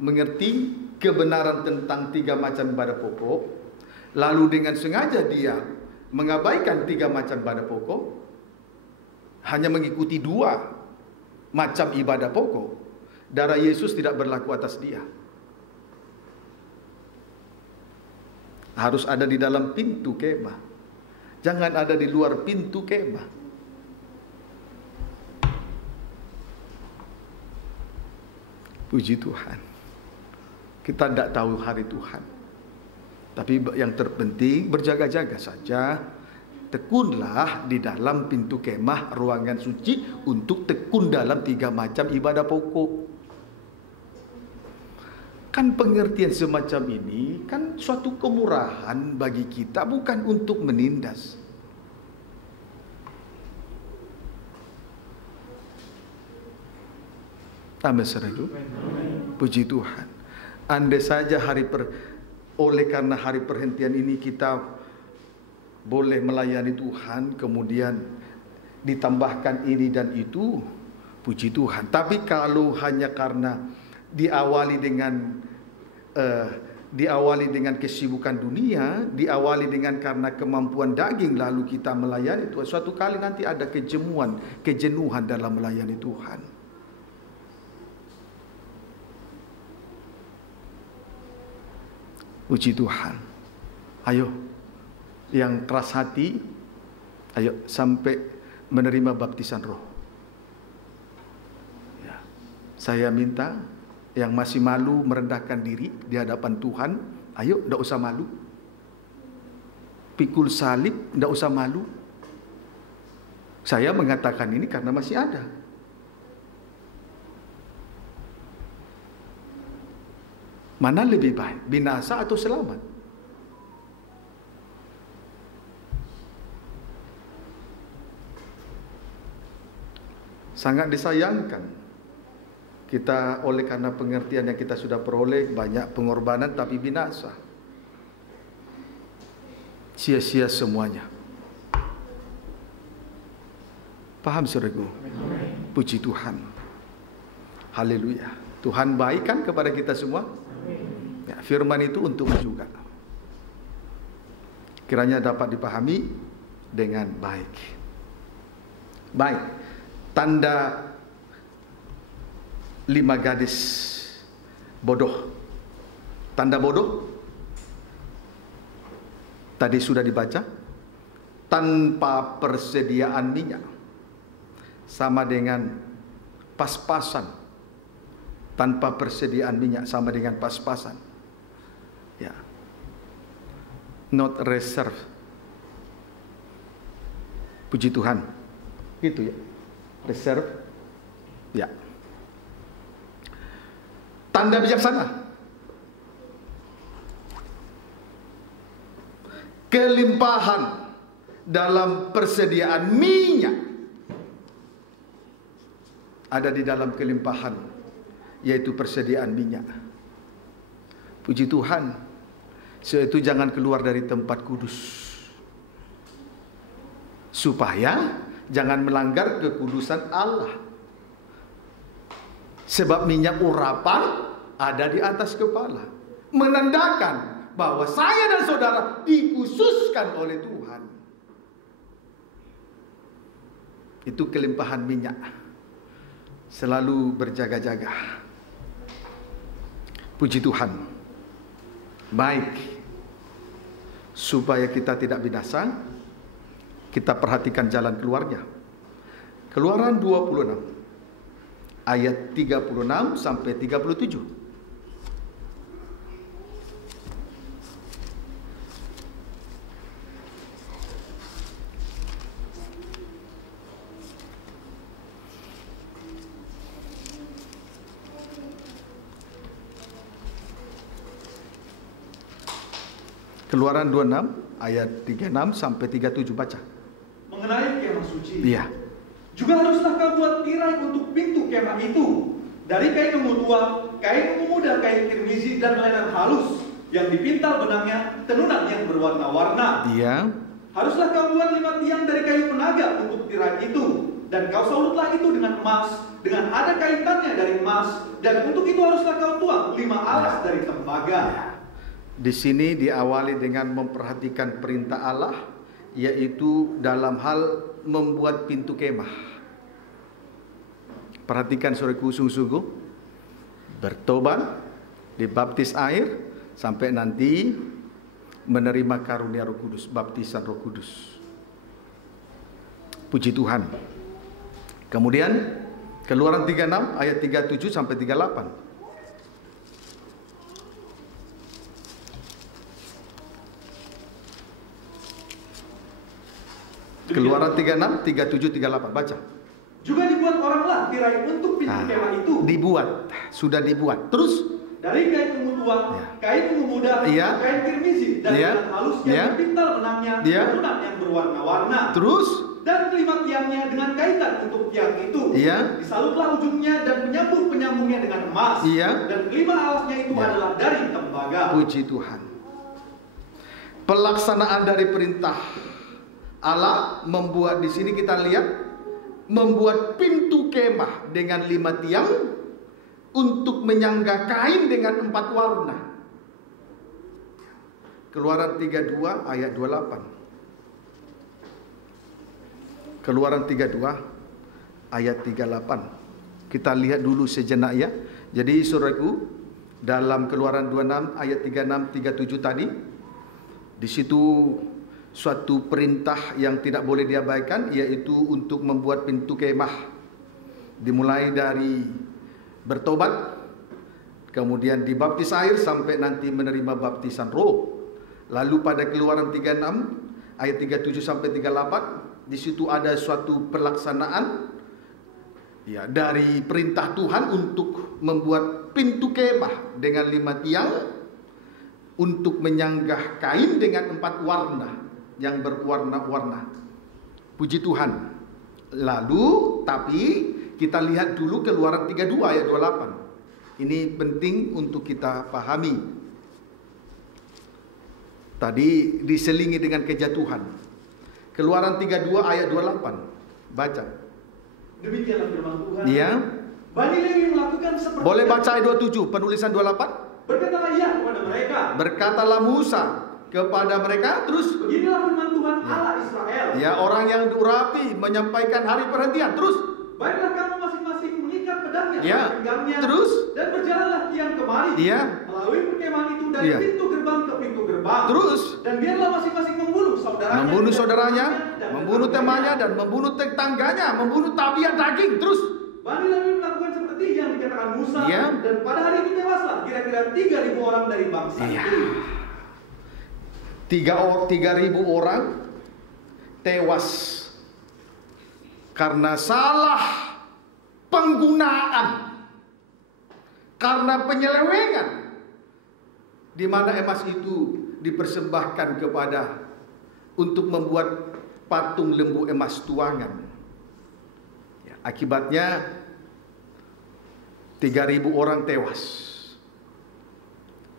mengerti kebenaran tentang 3 macam ibadah pokok, lalu dengan sengaja dia mengabaikan 3 macam ibadah pokok, hanya mengikuti 2 macam ibadah pokok, darah Yesus tidak berlaku atas dia. Harus ada di dalam pintu kemah, jangan ada di luar pintu kemah. Puji Tuhan, kita tidak tahu hari Tuhan, tapi yang terpenting berjaga-jaga saja. Tekunlah di dalam pintu kemah, ruangan suci, untuk tekun dalam 3 macam ibadah pokok. Kan pengertian semacam ini kan suatu kemurahan bagi kita, bukan untuk menindas. Amin, saudaraku. Puji Tuhan. Andai saja oleh karena hari perhentian ini kita boleh melayani Tuhan, kemudian ditambahkan ini dan itu, puji Tuhan. Tapi kalau hanya karena diawali dengan kesibukan dunia, diawali dengan karena kemampuan daging, lalu kita melayani Tuhan, suatu kali nanti ada kejenuhan dalam melayani Tuhan. Puji Tuhan. Ayo, yang keras hati, ayo sampai menerima baptisan roh. Ya. Saya minta yang masih malu merendahkan diri di hadapan Tuhan, ayo, tidak usah malu. Pikul salib, tidak usah malu. Saya mengatakan ini karena masih ada. Mana lebih baik, binasa atau selamat? Sangat disayangkan kita oleh karena pengertian yang kita sudah peroleh, banyak pengorbanan tapi binasa. Sia-sia semuanya. Paham, saudaraku? Puji Tuhan. Haleluya. Tuhan baik kan kepada kita semua? Ya, firman itu untuk juga. Kiranya dapat dipahami dengan baik. Baik. Tanda 5 gadis bodoh. Tanda bodoh tadi sudah dibaca. Tanpa persediaan minyak, sama dengan pas-pasan. Tanpa persediaan minyak sama dengan pas-pasan. Ya. Not reserve. Puji Tuhan. Gitu ya. Reserve. Ya. Tanda bijaksana. Kelimpahan dalam persediaan minyak. Ada di dalam kelimpahan, yaitu persediaan minyak. Puji Tuhan. Sebab itu jangan keluar dari tempat kudus, supaya jangan melanggar kekudusan Allah. Sebab minyak urapan ada di atas kepala, menandakan bahwa saya dan saudara dikhususkan oleh Tuhan. Itu kelimpahan minyak. Selalu berjaga-jaga. Puji Tuhan. Baik. Supaya kita tidak binasa, kita perhatikan jalan keluarnya. Keluaran 26 ayat 36 sampai 37. Keluaran 26 ayat 36 sampai 37, baca. Mengenai kemah suci. Iya. Juga haruslah kau buat tirai untuk pintu kemah itu dari kain ungu tua, kain ungu muda, kain kirmizi dan lenan halus yang dipintal benangnya tenunan yang berwarna-warna. Iya. Haruslah kau buat 5 tiang dari kayu penaga untuk tirai itu, dan kau saulutlah itu dengan emas, dengan ada kaitannya dari emas, dan untuk itu haruslah kau tuang 5 alas dari tembaga. Di sini diawali dengan memperhatikan perintah Allah, yaitu dalam hal membuat pintu kemah. Perhatikan saudaraku sungguh-sungguh, bertobat, dibaptis air, sampai nanti menerima karunia Roh Kudus, baptisan Roh Kudus. Puji Tuhan. Kemudian Keluaran 36 ayat 37 sampai 38. Keluaran 36, 37, 38, baca. Juga dibuat oranglah tirai untuk pintu kemah itu. Dibuat, sudah dibuat. Terus dari kain ungu tua, kain ungu muda, kain kirmizi dan lenan halus yang dipintal benangnya tenunan yang berwarna-warna. Terus dan 5 tiangnya dengan kaitan untuk tiang itu. Disalutlah ujungnya dan penyambung-penyambungnya dengan emas. Dan 5 alasnya itu adalah dari tembaga. Puji Tuhan. Pelaksanaan dari perintah Allah membuat, di sini kita lihat, membuat pintu kemah dengan 5 tiang untuk menyangga kain dengan 4 warna. Keluaran 32 ayat 28. Keluaran 32 ayat 38. Kita lihat dulu sejenak ya. Jadi saudaraku, dalam Keluaran 26 ayat 36 37 tadi, di situ suatu perintah yang tidak boleh diabaikan, yaitu untuk membuat pintu kemah. Dimulai dari bertobat, kemudian dibaptis air sampai nanti menerima baptisan roh. Lalu pada Keluaran 36 ayat 37 sampai 38, di situ ada suatu pelaksanaan ya dari perintah Tuhan untuk membuat pintu kemah dengan 5 tiang untuk menyanggah kain dengan 4 warna yang berwarna-warna. Puji Tuhan. Lalu tapi kita lihat dulu Keluaran 32 ayat 28. Ini penting untuk kita pahami. Tadi diselingi dengan kejatuhan. Keluaran 32 ayat 28. Baca. Demikianlah firman Tuhan. Iya. Bani Lewi melakukan seperti. Boleh baca ayat 27, penulisan 28? Berkatalah ia kepada mereka. Berkatalah Musa kepada mereka, terus beginilah firman Tuhan Allah Israel. Ya, orang yang diurapi menyampaikan hari perhentian. Terus baiklah kamu masing-masing mengikat pedangnya ya, pinggangnya, terus dan berjalanlah kian kemari melalui perkemahan itu dari pintu gerbang ke pintu gerbang. Terus dan biarlah masing-masing membunuh saudaranya, membunuh temannya dan membunuh tetangganya, membunuh tabiat daging. Terus Bani Lewi melakukan seperti yang dikatakan Musa, dan pada hari itu tewaslah kira-kira 3.000 orang dari bangsa itu. 3.000 orang tewas karena salah penggunaan, karena penyelewengan, di mana emas itu dipersembahkan kepada untuk membuat patung lembu emas tuangan. Ya, akibatnya 3.000 orang tewas.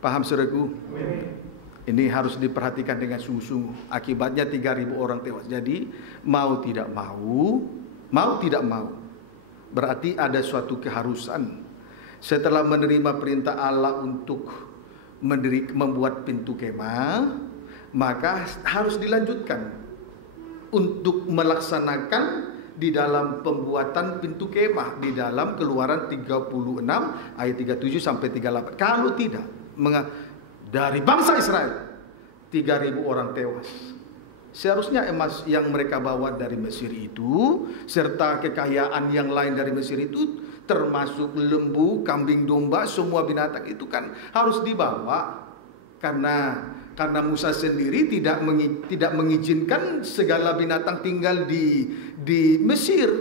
Paham saudaraku? Ini harus diperhatikan dengan sungguh-sungguh. Akibatnya 3.000 orang tewas. Jadi mau tidak mau, berarti ada suatu keharusan. Setelah menerima perintah Allah untuk membuat pintu kemah, maka harus dilanjutkan untuk melaksanakan di dalam pembuatan pintu kemah di dalam Keluaran 36 ayat 37 sampai 38. Kalau tidak, dari bangsa Israel 3.000 orang tewas. Seharusnya emas yang mereka bawa dari Mesir itu, serta kekayaan yang lain dari Mesir itu, termasuk lembu, kambing domba, semua binatang itu kan harus dibawa. Karena Musa sendiri tidak mengizinkan segala binatang tinggal di Mesir.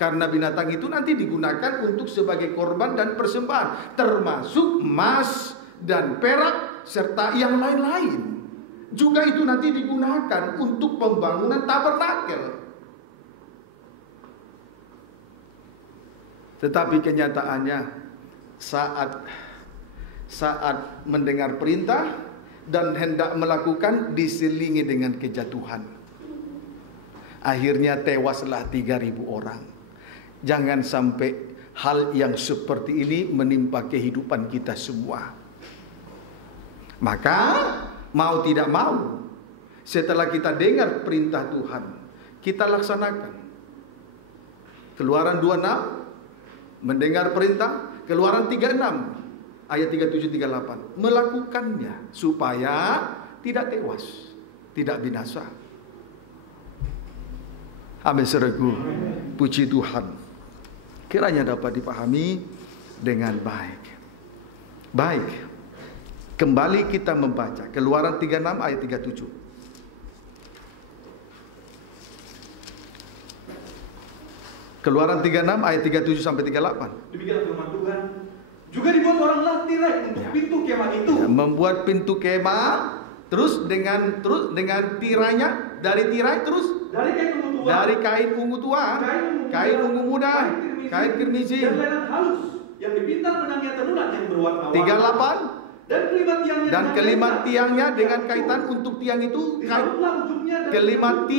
Karena binatang itu nanti digunakan untuk sebagai korban dan persembahan, termasuk emas dan perak serta yang lain-lain. juga itu nanti digunakan untuk pembangunan tabernakel. Tetapi kenyataannya saat mendengar perintah dan hendak melakukan, diselingi dengan kejatuhan. Akhirnya tewaslah 3.000 orang. Jangan sampai hal yang seperti ini menimpa kehidupan kita semua. Maka mau tidak mau, setelah kita dengar perintah Tuhan, kita laksanakan. Keluaran 26 mendengar perintah, Keluaran 36 ayat 37-38 melakukannya supaya tidak tewas, tidak binasa. Amin, saudaraku. Puji Tuhan. Kiranya dapat dipahami dengan baik. Baik. Kembali kita membaca Keluaran 36 ayat 37. Keluaran 36 ayat 37 sampai 38. Demikian firman Tuhan. Juga dibuat oranglah tirai untuk pintu kemah itu. Ya, membuat pintu kemah, terus dengan tirainya, dari tirai terus dari kain ungu tua, kain ungu muda, kain kirmizi, dan lenan halus yang dipintal benangnya tenunan yang berwarna-warni. 38. Dan kelima tiangnya dengan kaitan untuk tiang itu, kelima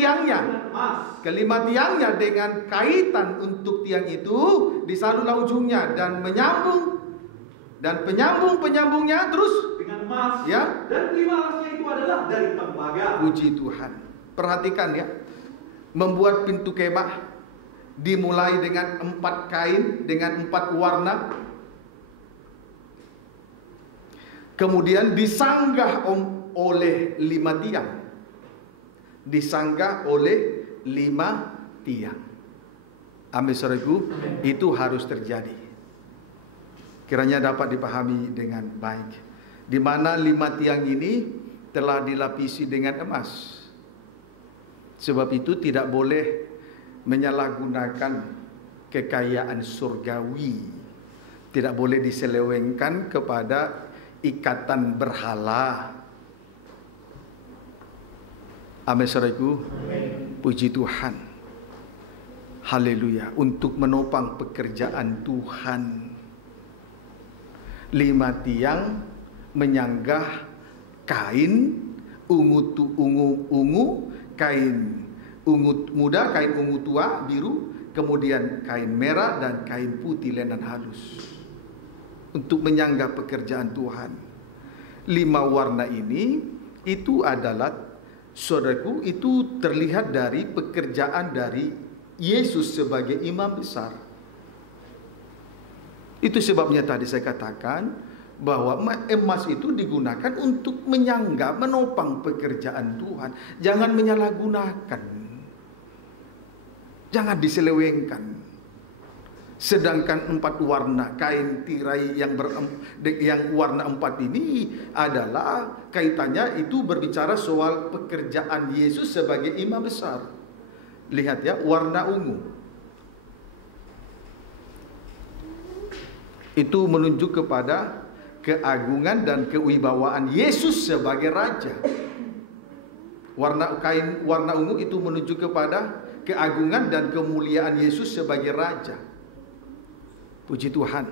tiangnya dengan kaitan untuk tiang itu disalurlah ujungnya dan penyambungnya terus dengan emas. Ya. Dan kelima alasnya itu adalah dari tembaga. Puji Tuhan. Perhatikan ya, membuat pintu kemah dimulai dengan 4 kain dengan 4 warna. Kemudian disanggah oleh 5 tiang. Disanggah oleh 5 tiang. Amin, saudaraku. Itu harus terjadi. Kiranya dapat dipahami dengan baik. Di mana 5 tiang ini telah dilapisi dengan emas. Sebab itu tidak boleh menyalahgunakan kekayaan surgawi. Tidak boleh diselewengkan kepada ikatan berhala. Amin, saudaraku. Puji Tuhan. Haleluya. Untuk menopang pekerjaan Tuhan, 5 tiang menyanggah kain ungu, kain ungu muda, kain ungu tua biru, kemudian kain merah dan kain putih lenan halus. Untuk menyanggah pekerjaan Tuhan. 5 warna ini itu adalah, saudaraku, itu terlihat dari pekerjaan dari Yesus sebagai imam besar. Itu sebabnya tadi saya katakan bahwa emas itu digunakan untuk menyanggah, menopang pekerjaan Tuhan. Jangan menyalahgunakan. Jangan diselewengkan. Sedangkan 4 warna kain tirai yang warna 4 ini adalah kaitannya itu berbicara soal pekerjaan Yesus sebagai imam besar. Lihat ya, warna ungu itu menunjuk kepada keagungan dan kewibawaan Yesus sebagai raja. Warna ungu itu menunjuk kepada keagungan dan kemuliaan Yesus sebagai raja. Puji Tuhan.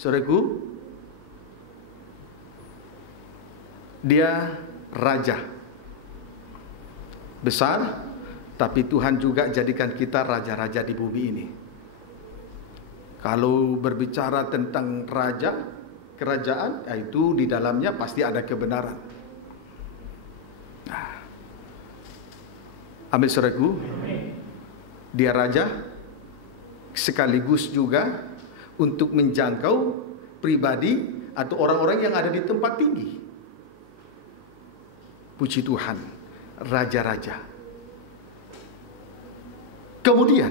Saudaraku, dia raja besar, tapi Tuhan juga jadikan kita raja-raja di bumi ini. Kalau berbicara tentang raja, kerajaan, itu di dalamnya pasti ada kebenaran. Amin, saudaraku. Dia raja sekaligus juga untuk menjangkau pribadi atau orang-orang yang ada di tempat tinggi. Puji Tuhan, raja-raja. Kemudian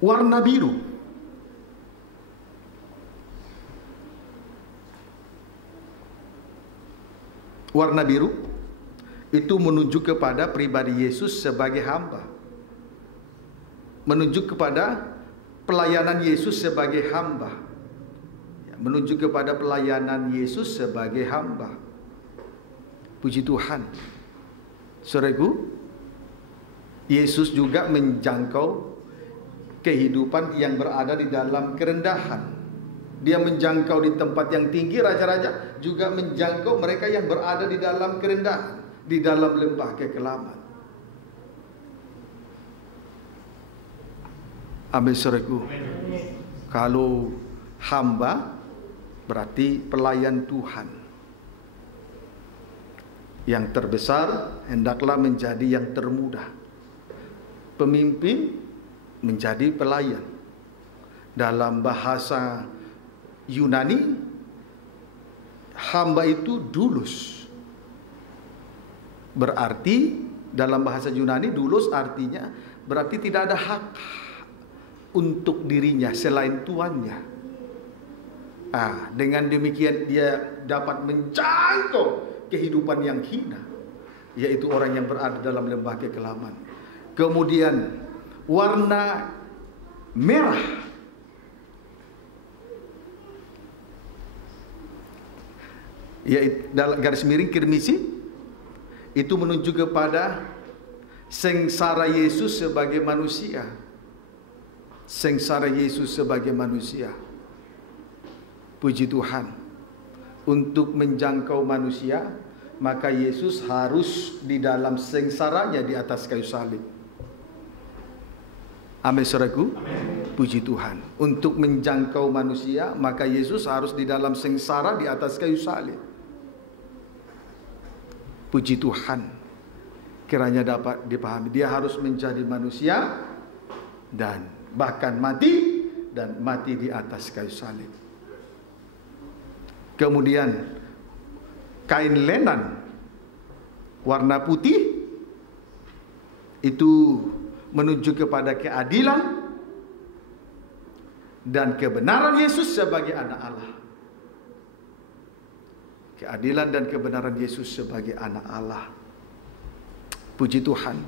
warna biru. Warna biru itu menunjuk kepada pribadi Yesus sebagai hamba. Menunjuk kepada pelayanan Yesus sebagai hamba. menuju kepada pelayanan Yesus sebagai hamba. Puji Tuhan. Saudaraku, Yesus juga menjangkau kehidupan yang berada di dalam kerendahan. Dia menjangkau di tempat yang tinggi, raja-raja juga menjangkau mereka yang berada di dalam kerendahan, di dalam lembah kekelaman. Amin, saudaraku. Kalau hamba berarti pelayan Tuhan. Yang terbesar hendaklah menjadi yang termudah. Pemimpin menjadi pelayan. Dalam bahasa Yunani, hamba itu doulos. Berarti dalam bahasa Yunani doulos artinya berarti tidak ada hak untuk dirinya selain tuannya. Dengan demikian dia dapat menjangkau kehidupan yang hina, yaitu orang yang berada dalam lembah kekelaman. Kemudian warna merah, yaitu dalam garis miring kirmisi, itu menunjuk kepada sengsara Yesus sebagai manusia. Sengsara Yesus sebagai manusia. Puji Tuhan. Untuk menjangkau manusia, maka Yesus harus di dalam sengsaranya di atas kayu salib. Amin, saudaraku. Puji Tuhan. Untuk menjangkau manusia, maka Yesus harus di dalam sengsara di atas kayu salib. Puji Tuhan. Kiranya dapat dipahami. Dia harus menjadi manusia dan bahkan mati, dan mati di atas kayu salib. Kemudian kain lenan warna putih itu menuju kepada keadilan dan kebenaran Yesus sebagai anak Allah. Keadilan dan kebenaran Yesus sebagai anak Allah. Puji Tuhan.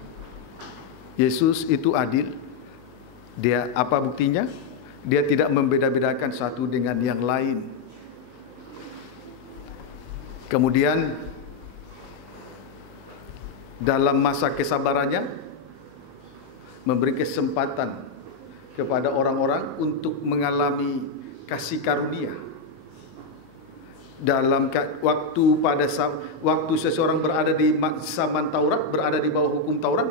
Yesus itu adil. Dia apa buktinya? Dia tidak membeda-bedakan satu dengan yang lain. Kemudian dalam masa kesabarannya memberi kesempatan kepada orang-orang untuk mengalami kasih karunia. Dalam waktu seseorang berada di zaman Taurat, berada di bawah hukum Taurat,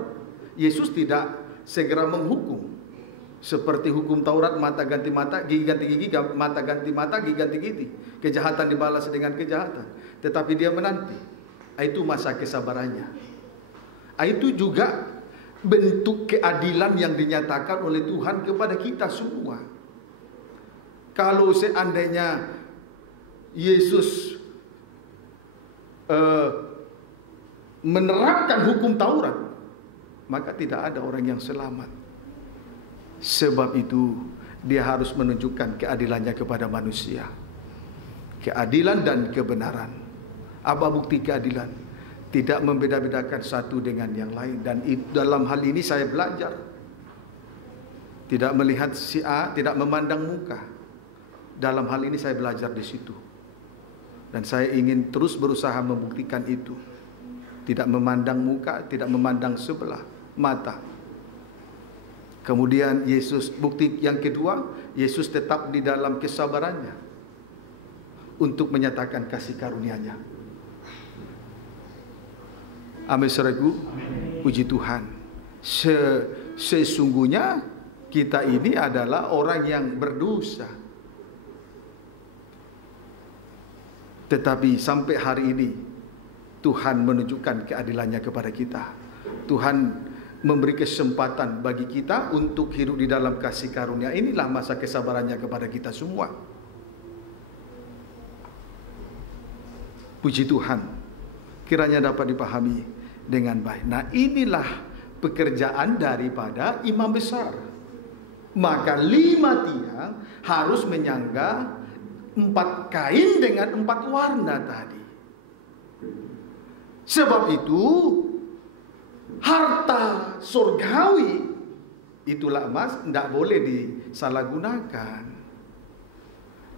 Yesus tidak segera menghukum. Seperti hukum Taurat, mata ganti mata, gigi ganti gigi, mata ganti mata, gigi ganti gigi. Kejahatan dibalas dengan kejahatan. Tetapi dia menanti. Itu masa kesabarannya. Itu juga bentuk keadilan yang dinyatakan oleh Tuhan kepada kita semua. Kalau seandainya Yesus menerapkan hukum Taurat, maka tidak ada orang yang selamat. Sebab itu dia harus menunjukkan keadilannya kepada manusia. Keadilan dan kebenaran. Apa bukti keadilan? Tidak membeda-bedakan satu dengan yang lain. Dan dalam hal ini saya belajar. Tidak melihat si A, tidak memandang muka. Dalam hal ini saya belajar di situ. Dan saya ingin terus berusaha membuktikan itu. Tidak memandang muka, tidak memandang sebelah mata. Kemudian Yesus, bukti yang kedua, Yesus tetap di dalam kesabarannya untuk menyatakan kasih karunia-Nya. Amin, saudaraku. Puji Tuhan. Sesungguhnya kita ini adalah orang yang berdosa. Tetapi sampai hari ini Tuhan menunjukkan keadilannya kepada kita. Tuhan memberi kesempatan bagi kita untuk hidup di dalam kasih karunia. Inilah masa kesabarannya kepada kita semua. Puji Tuhan. Kiranya dapat dipahami dengan baik. Nah, inilah pekerjaan daripada imam besar. Maka 5 tiang harus menyangga 4 kain dengan 4 warna tadi. Sebab itu harta surgawi itulah emas, tidak boleh disalahgunakan.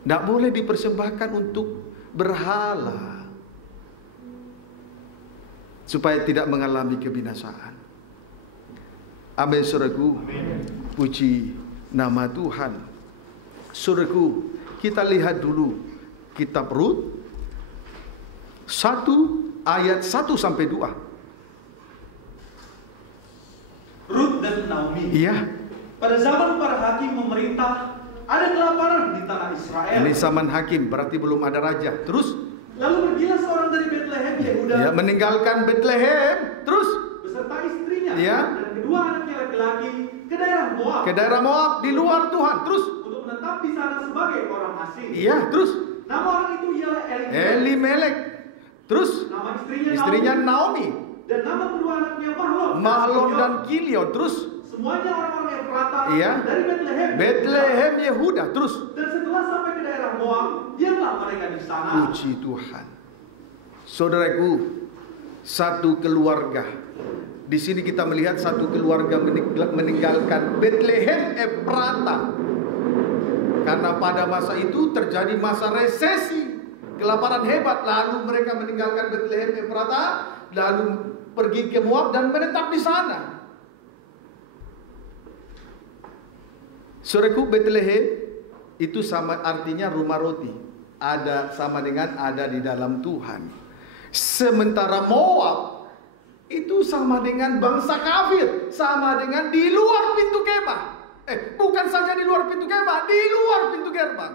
Tidak boleh dipersembahkan untuk berhala, supaya tidak mengalami kebinasaan. Amin, saudaraku. Puji nama Tuhan. Saudaraku, kita lihat dulu kitab Rut 1 ayat 1 sampai 2. Rut dan Naomi. Iya. Pada zaman para hakim memerintah, ada kelaparan di tanah Israel. Ini zaman hakim, berarti belum ada raja. Terus? Lalu pergilah seorang dari Bethlehem, Yehuda. Ya, meninggalkan Bethlehem. Terus? Beserta istrinya. Ya. Dan kedua anaknya laki-laki ke daerah Moab. Ke daerah Moab, di luar Tuhan. Terus? Untuk menetap di sana sebagai orang asing. Iya, terus? Nama orang itu ialah Elimelek. Terus? Nama istrinya Naomi. Dan nama kedua anaknya Mahlon dan Kilion. Terus? Semuanya orang-orang yang perata dari Bethlehem Yehuda. Terus? Dan setelah sampai ke daerah Moab, diamlah mereka di sana. Puji Tuhan. Saudaraku, satu keluarga. Di sini kita melihat satu keluarga meninggalkan Bethlehem Efrata. Karena pada masa itu terjadi masa resesi, kelaparan hebat. Lalu mereka meninggalkan Bethlehem Efrata, lalu pergi ke Moab dan menetap di sana. Saudaraku, Bethlehem itu sama artinya rumah roti. Ada sama dengan ada di dalam Tuhan. Sementara Moab itu sama dengan bangsa kafir, sama dengan di luar pintu kemah. Bukan saja di luar pintu kemah, di luar pintu gerbang.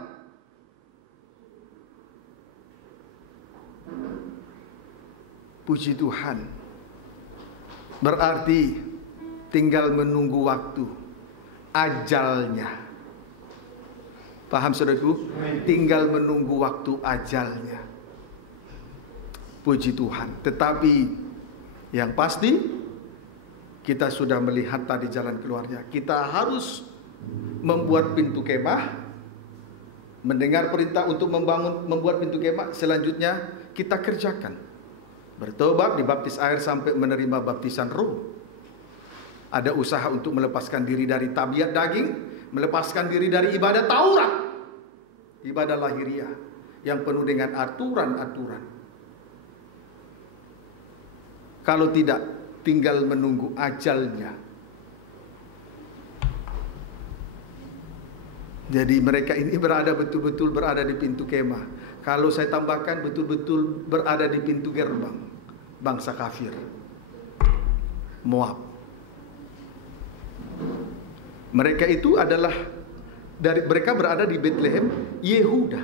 Puji Tuhan. Berarti tinggal menunggu waktu, ajalnya. Paham, saudaraku? Tinggal menunggu waktu ajalnya. Puji Tuhan. Tetapi yang pasti kita sudah melihat tadi jalan keluarnya. Kita harus membuat pintu kemah, mendengar perintah untuk membuat pintu kemah. Selanjutnya kita kerjakan. Bertobat, dibaptis air sampai menerima baptisan roh. Ada usaha untuk melepaskan diri dari tabiat daging, melepaskan diri dari ibadah Taurat, ibadah lahiriah yang penuh dengan aturan-aturan. Kalau tidak, tinggal menunggu ajalnya. Jadi mereka ini betul-betul berada di pintu kemah. Kalau saya tambahkan, betul-betul berada di pintu gerbang bangsa kafir, Moab. Mereka itu adalah mereka berada di Bethlehem Yehuda.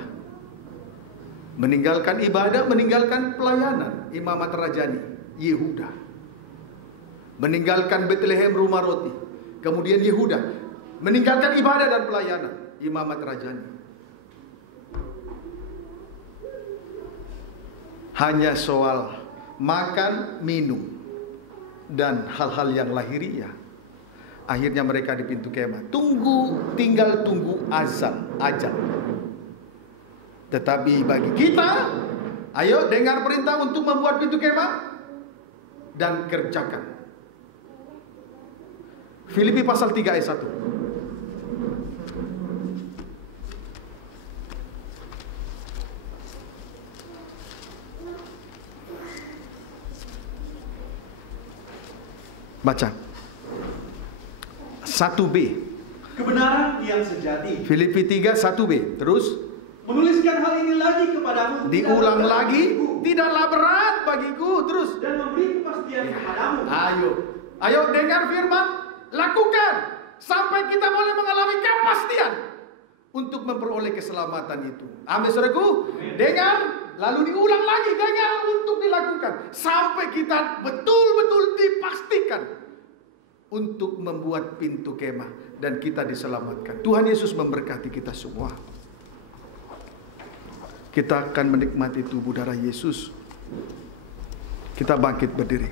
Meninggalkan ibadah, meninggalkan pelayanan imamat rajani Yehuda. Meninggalkan Bethlehem rumah roti. Kemudian Yehuda meninggalkan ibadah dan pelayanan imamat rajani. Hanya soal makan, minum, dan hal-hal yang lahiriah. Akhirnya mereka di pintu kemah. Tinggal tunggu ajal. Tetapi bagi kita, ayo dengar perintah untuk membuat pintu kemah dan kerjakan. Filipi pasal 3 ayat 1. Baca 1b. Kebenaran yang sejati. Filipi 3 1b. Terus menuliskan hal ini lagi kepadamu. Diulang lagi, tidaklah berat bagiku. Terus dan memberi kepastian kepadamu. Ayo dengar firman, lakukan sampai kita boleh mengalami kepastian untuk memperoleh keselamatan itu. Amin, saudaraku. Dengar, lalu diulang lagi, dengar untuk dilakukan sampai kita betul-betul dipastikan untuk membuat pintu kemah dan kita diselamatkan. Tuhan Yesus memberkati kita semua. Kita akan menikmati tubuh darah Yesus. Kita bangkit berdiri.